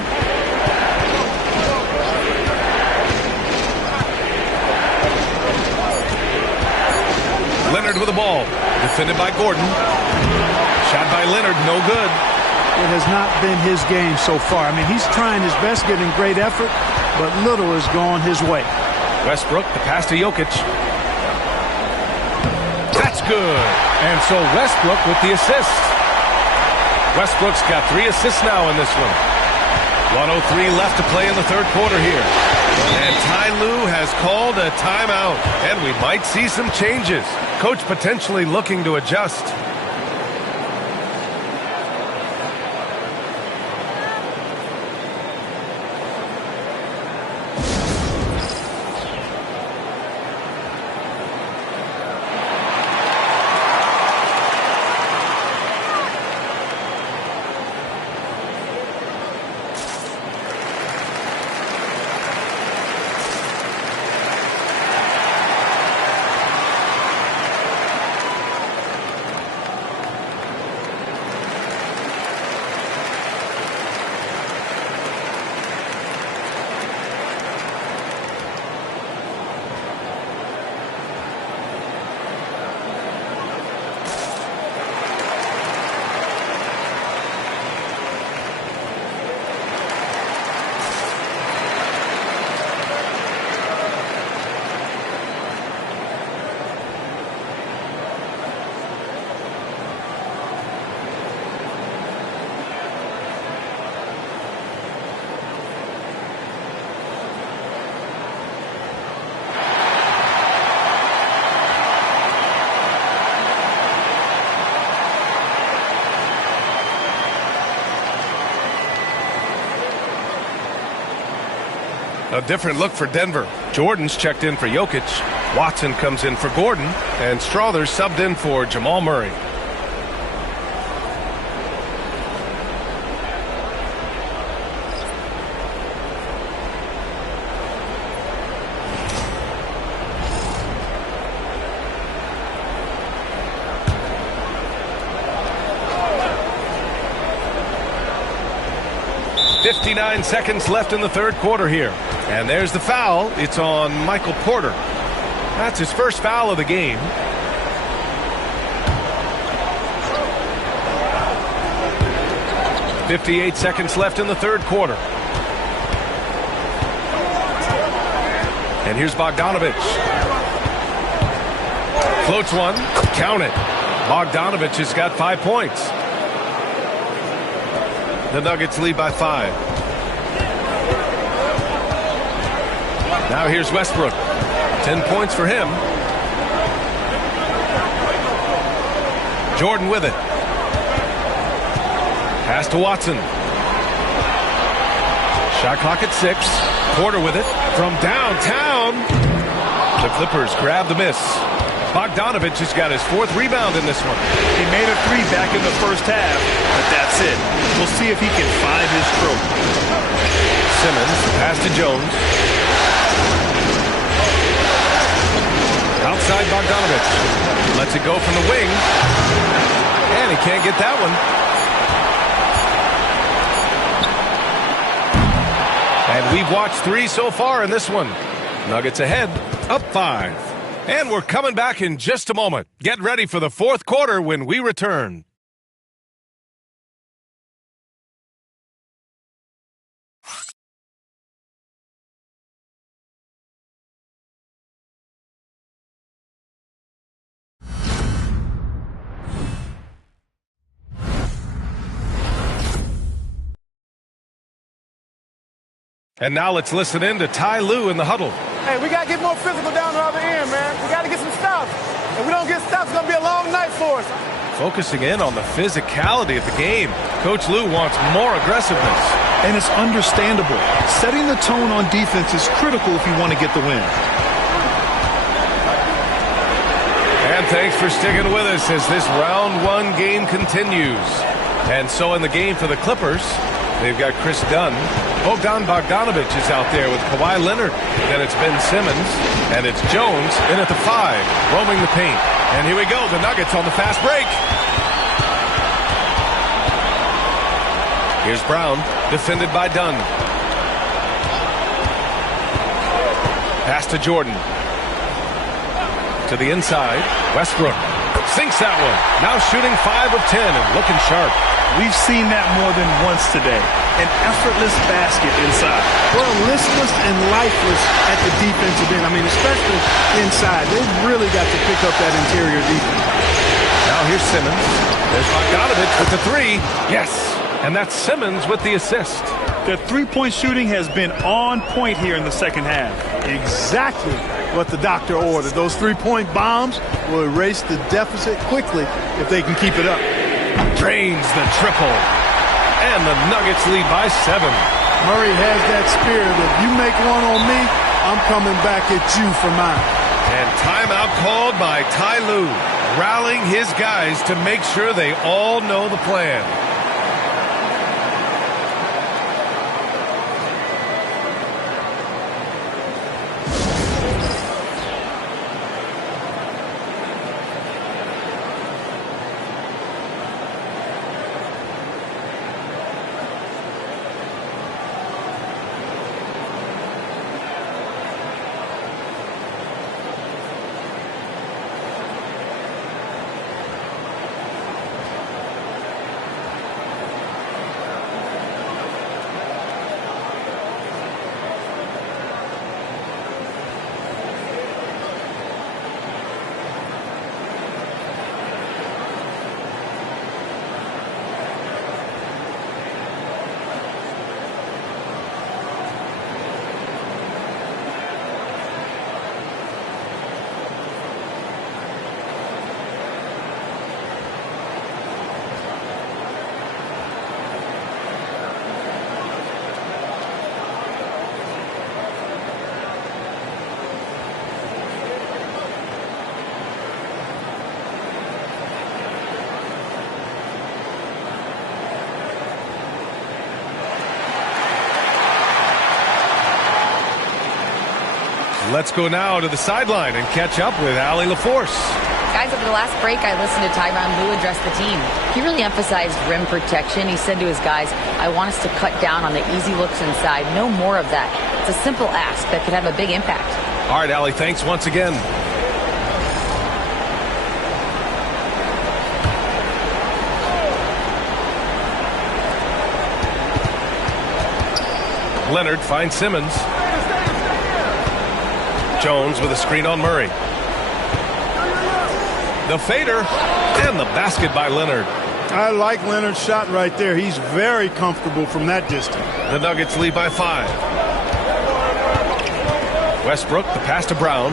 Leonard with the ball. Defended by Gordon. Shot by Leonard, no good. It has not been his game so far. I mean, he's trying his best, getting great effort, but little has gone his way. Westbrook, the pass to Jokic. That's good. And so Westbrook with the assist. Westbrook's got 3 assists now in this one. 1:03 left to play in the third quarter here. And Ty Lue has called a timeout. And we might see some changes. Coach potentially looking to adjust. A different look for Denver. Jordan's checked in for Jokic. Watson comes in for Gordon. And Strother's subbed in for Jamal Murray. .59 seconds left in the third quarter here. And there's the foul. It's on Michael Porter. That's his first foul of the game. .58 seconds left in the third quarter. And here's Bogdanovich. Floats one. Count it. Bogdanovich has got 5 points. The Nuggets lead by 5. Now here's Westbrook. 10 points for him. Jordan with it. Pass to Watson. Shot clock at 6. Porter with it from downtown. The Clippers grab the miss. Bogdanovich has got his 4th rebound in this one. He made a 3 back in the first half, but that's it. We'll see if he can find his stroke. Simmons, pass to Jones. Outside Bogdanovich. Lets it go from the wing. And he can't get that one. And we've watched 3 so far in this one. Nuggets ahead, up 5. And we're coming back in just a moment. Get ready for the 4th quarter when we return. And now let's listen in to Ty Lue in the huddle. Hey, we got to get more physical down the other end, man. We got to get some stops. If we don't get stops, it's going to be a long night for us. Focusing in on the physicality of the game, Coach Lue wants more aggressiveness. And it's understandable. Setting the tone on defense is critical if you want to get the win. And thanks for sticking with us as this round 1 game continues. And so in the game for the Clippers, they've got Chris Dunn. Bogdan Bogdanovich is out there with Kawhi Leonard. Then it's Ben Simmons. And it's Jones in at the 5, roaming the paint. And here we go, the Nuggets on the fast break. Here's Brown, defended by Dunn. Pass to Jordan. To the inside, Westbrook. Sinks that one. Now shooting 5 of 10 and looking sharp. We've seen that more than once today. An effortless basket inside. Well, listless and lifeless at the defensive end. I mean, especially inside. They've really got to pick up that interior defense. Now here's Simmons. There's Bogdanovich with the 3. Yes. And that's Simmons with the assist. The three-point shooting has been on point here in the second half. Exactly what the doctor ordered. Those three-point bombs will erase the deficit quickly if they can keep it up. Drains the triple. And the Nuggets lead by 7. Murray has that spirit. If you make one on me, I'm coming back at you for mine. And timeout called by Ty Lue, rallying his guys to make sure they all know the plan. Let's go now to the sideline and catch up with Allie LaForce. Guys, over the last break, I listened to Tyronn Lue address the team. He really emphasized rim protection. He said to his guys, I want us to cut down on the easy looks inside. No more of that. It's a simple ask that could have a big impact. All right, Allie, thanks once again. Leonard finds Simmons. Jones with a screen on Murray. The fader and the basket by Leonard. I like Leonard's shot right there. He's very comfortable from that distance. The Nuggets lead by 5. Westbrook, the pass to Brown.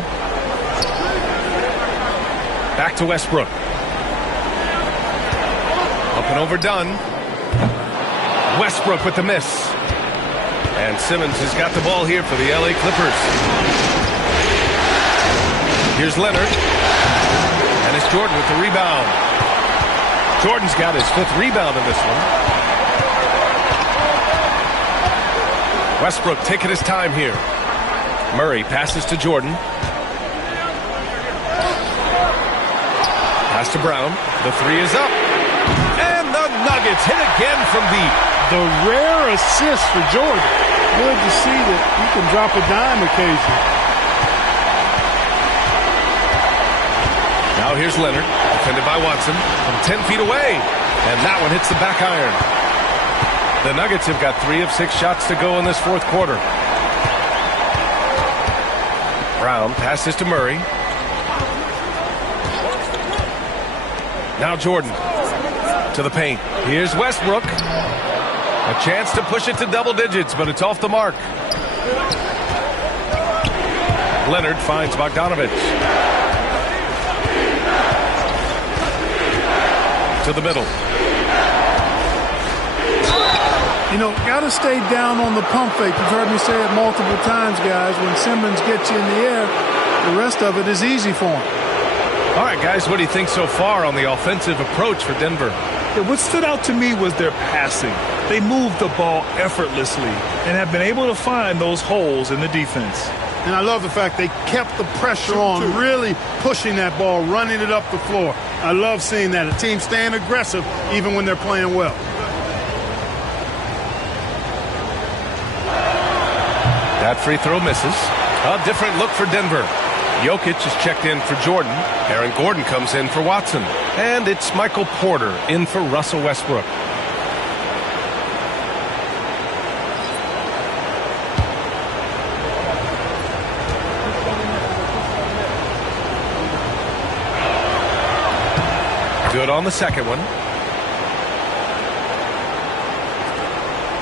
Back to Westbrook. Up and over Dunn. Westbrook with the miss. And Simmons has got the ball here for the LA Clippers. Here's Leonard. And it's Jordan with the rebound. Jordan's got his 5th rebound in this one. Westbrook taking his time here. Murray passes to Jordan. Pass to Brown. The 3 is up. And the Nuggets hit again from deep. The rare assist for Jordan. Good to see that he can drop a dime occasionally. Now here's Leonard, defended by Watson from 10 feet away. And that one hits the back iron. The Nuggets have got 3 of 6 shots to go in this 4th quarter. Brown passes to Murray. Now Jordan to the paint. Here's Westbrook. A chance to push it to double digits, but it's off the mark. Leonard finds Bogdanovich. To the middle. You know, got to stay down on the pump fake. You've heard me say it multiple times, guys. When Simmons gets you in the air, the rest of it is easy for him. All right, guys, what do you think so far on the offensive approach for Denver? Yeah, what stood out to me was their passing. They moved the ball effortlessly and have been able to find those holes in the defense. And I love the fact they kept the pressure on, really pushing that ball, running it up the floor. I love seeing that. A team staying aggressive even when they're playing well. That free throw misses. A different look for Denver. Jokic is checked in for Jordan. Aaron Gordon comes in for Watson. And it's Michael Porter in for Russell Westbrook. Good on the second one.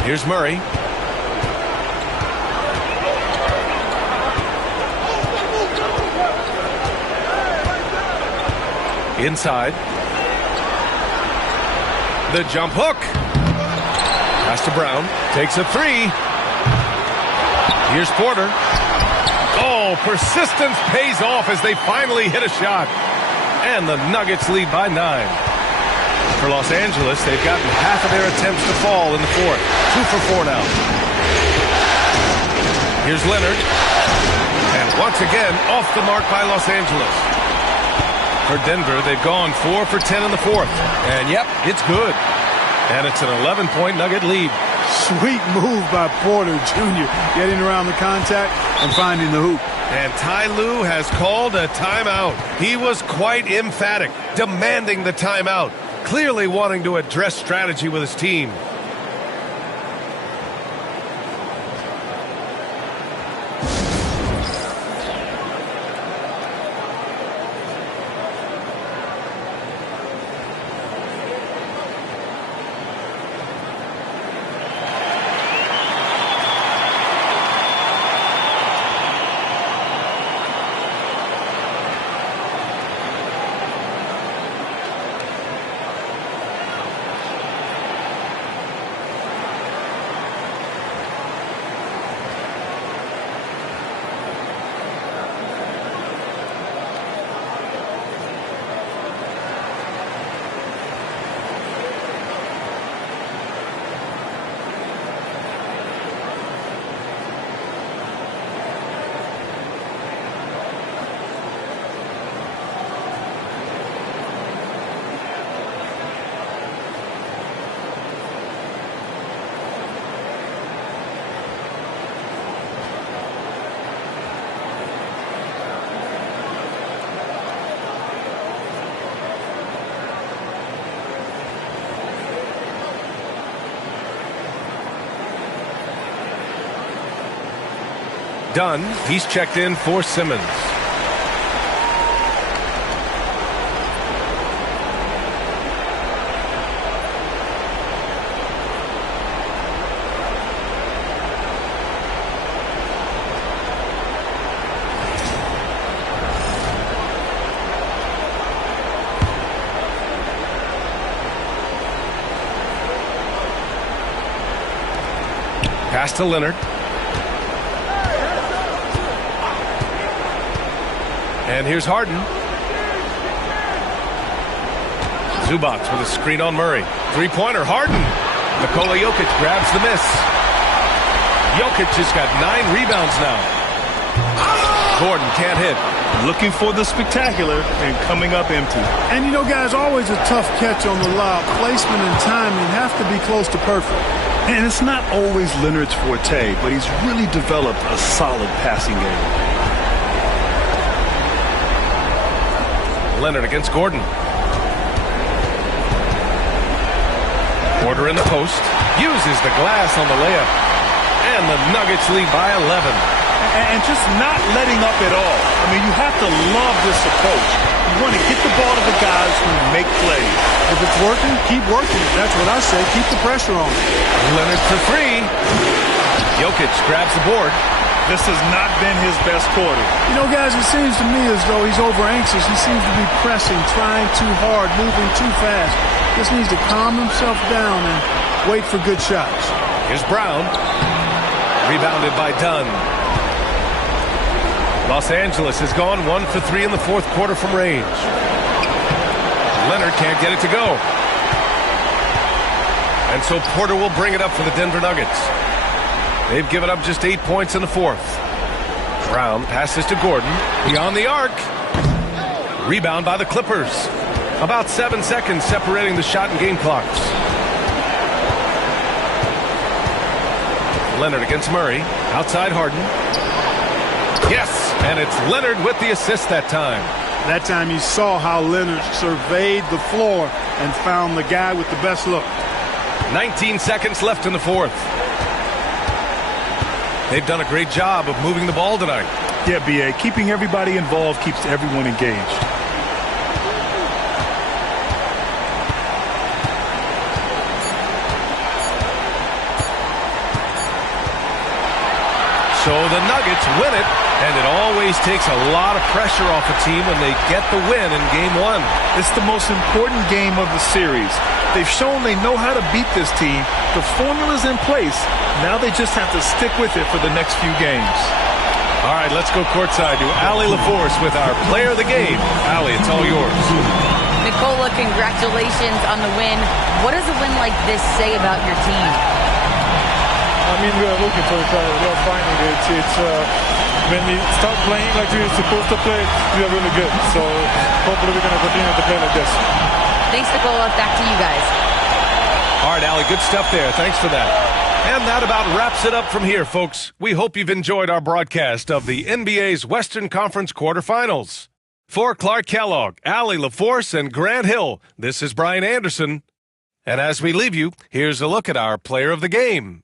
Here's Murray. Inside. The jump hook. Pass to Brown. Takes a 3. Here's Porter. Oh, persistence pays off as they finally hit a shot. And the Nuggets lead by 9. For Los Angeles, they've gotten half of their attempts to fall in the 4th. 2 for 4 now. Here's Leonard. And once again, off the mark by Los Angeles. For Denver, they've gone 4 for 10 in the 4th. And yep, it's good. And it's an 11-point Nugget lead. Sweet move by Porter Jr. Getting around the contact and finding the hoop. And Ty Lue has called a timeout. He was quite emphatic, demanding the timeout, clearly wanting to address strategy with his team. Dunn, he's checked in for Simmons. Pass to Leonard. And here's Harden. Zubac with a screen on Murray. Three-pointer, Harden. Nikola Jokic grabs the miss. Jokic has got 9 rebounds now. Gordon can't hit. Looking for the spectacular and coming up empty. And you know, guys, always a tough catch on the lob. Placement and timing have to be close to perfect. And it's not always Leonard's forte, but he's really developed a solid passing game. Leonard against Gordon. Porter in the post. Uses the glass on the layup. And the Nuggets lead by 11. And just not letting up at all. I mean, you have to love this approach. You want to get the ball to the guys who make plays. If it's working, keep working. That's what I say. Keep the pressure on. Leonard for 3. Jokic grabs the board. This has not been his best quarter. You know, guys, it seems to me as though he's over anxious. He seems to be pressing, trying too hard, moving too fast. Just needs to calm himself down and wait for good shots. Here's Brown. Rebounded by Dunn. Los Angeles has gone 1 for 3 in the fourth quarter from range. Leonard can't get it to go. And so Porter will bring it up for the Denver Nuggets. They've given up just 8 points in the fourth. Brown passes to Gordon. Beyond the arc. Rebound by the Clippers. About 7 seconds separating the shot and game clocks. Leonard against Murray. Outside Harden. Yes, and it's Leonard with the assist that time. That time you saw how Leonard surveyed the floor and found the guy with the best look. 19 seconds left in the fourth. They've done a great job of moving the ball tonight. Yeah, B.A., keeping everybody involved keeps everyone engaged. So the Nuggets win it, and it always takes a lot of pressure off a team when they get the win in Game 1. It's the most important game of the series. They've shown they know how to beat this team. The formula's in place. Now they just have to stick with it for the next few games. All right, let's go courtside to Allie LaForce with our player of the game. Allie, it's all yours. Nikola, congratulations on the win. What does a win like this say about your team? I mean, we are looking for it. We are finding it. When we start playing like we are supposed to play, we are really good. So hopefully we're going to continue to play like this. Thanks, Nikola. Back to you guys. All right, Allie, good stuff there. Thanks for that. And that about wraps it up from here, folks. We hope you've enjoyed our broadcast of the NBA's Western Conference quarterfinals. For Clark Kellogg, Allie LaForce, and Grant Hill, this is Brian Anderson. And as we leave you, here's a look at our player of the game.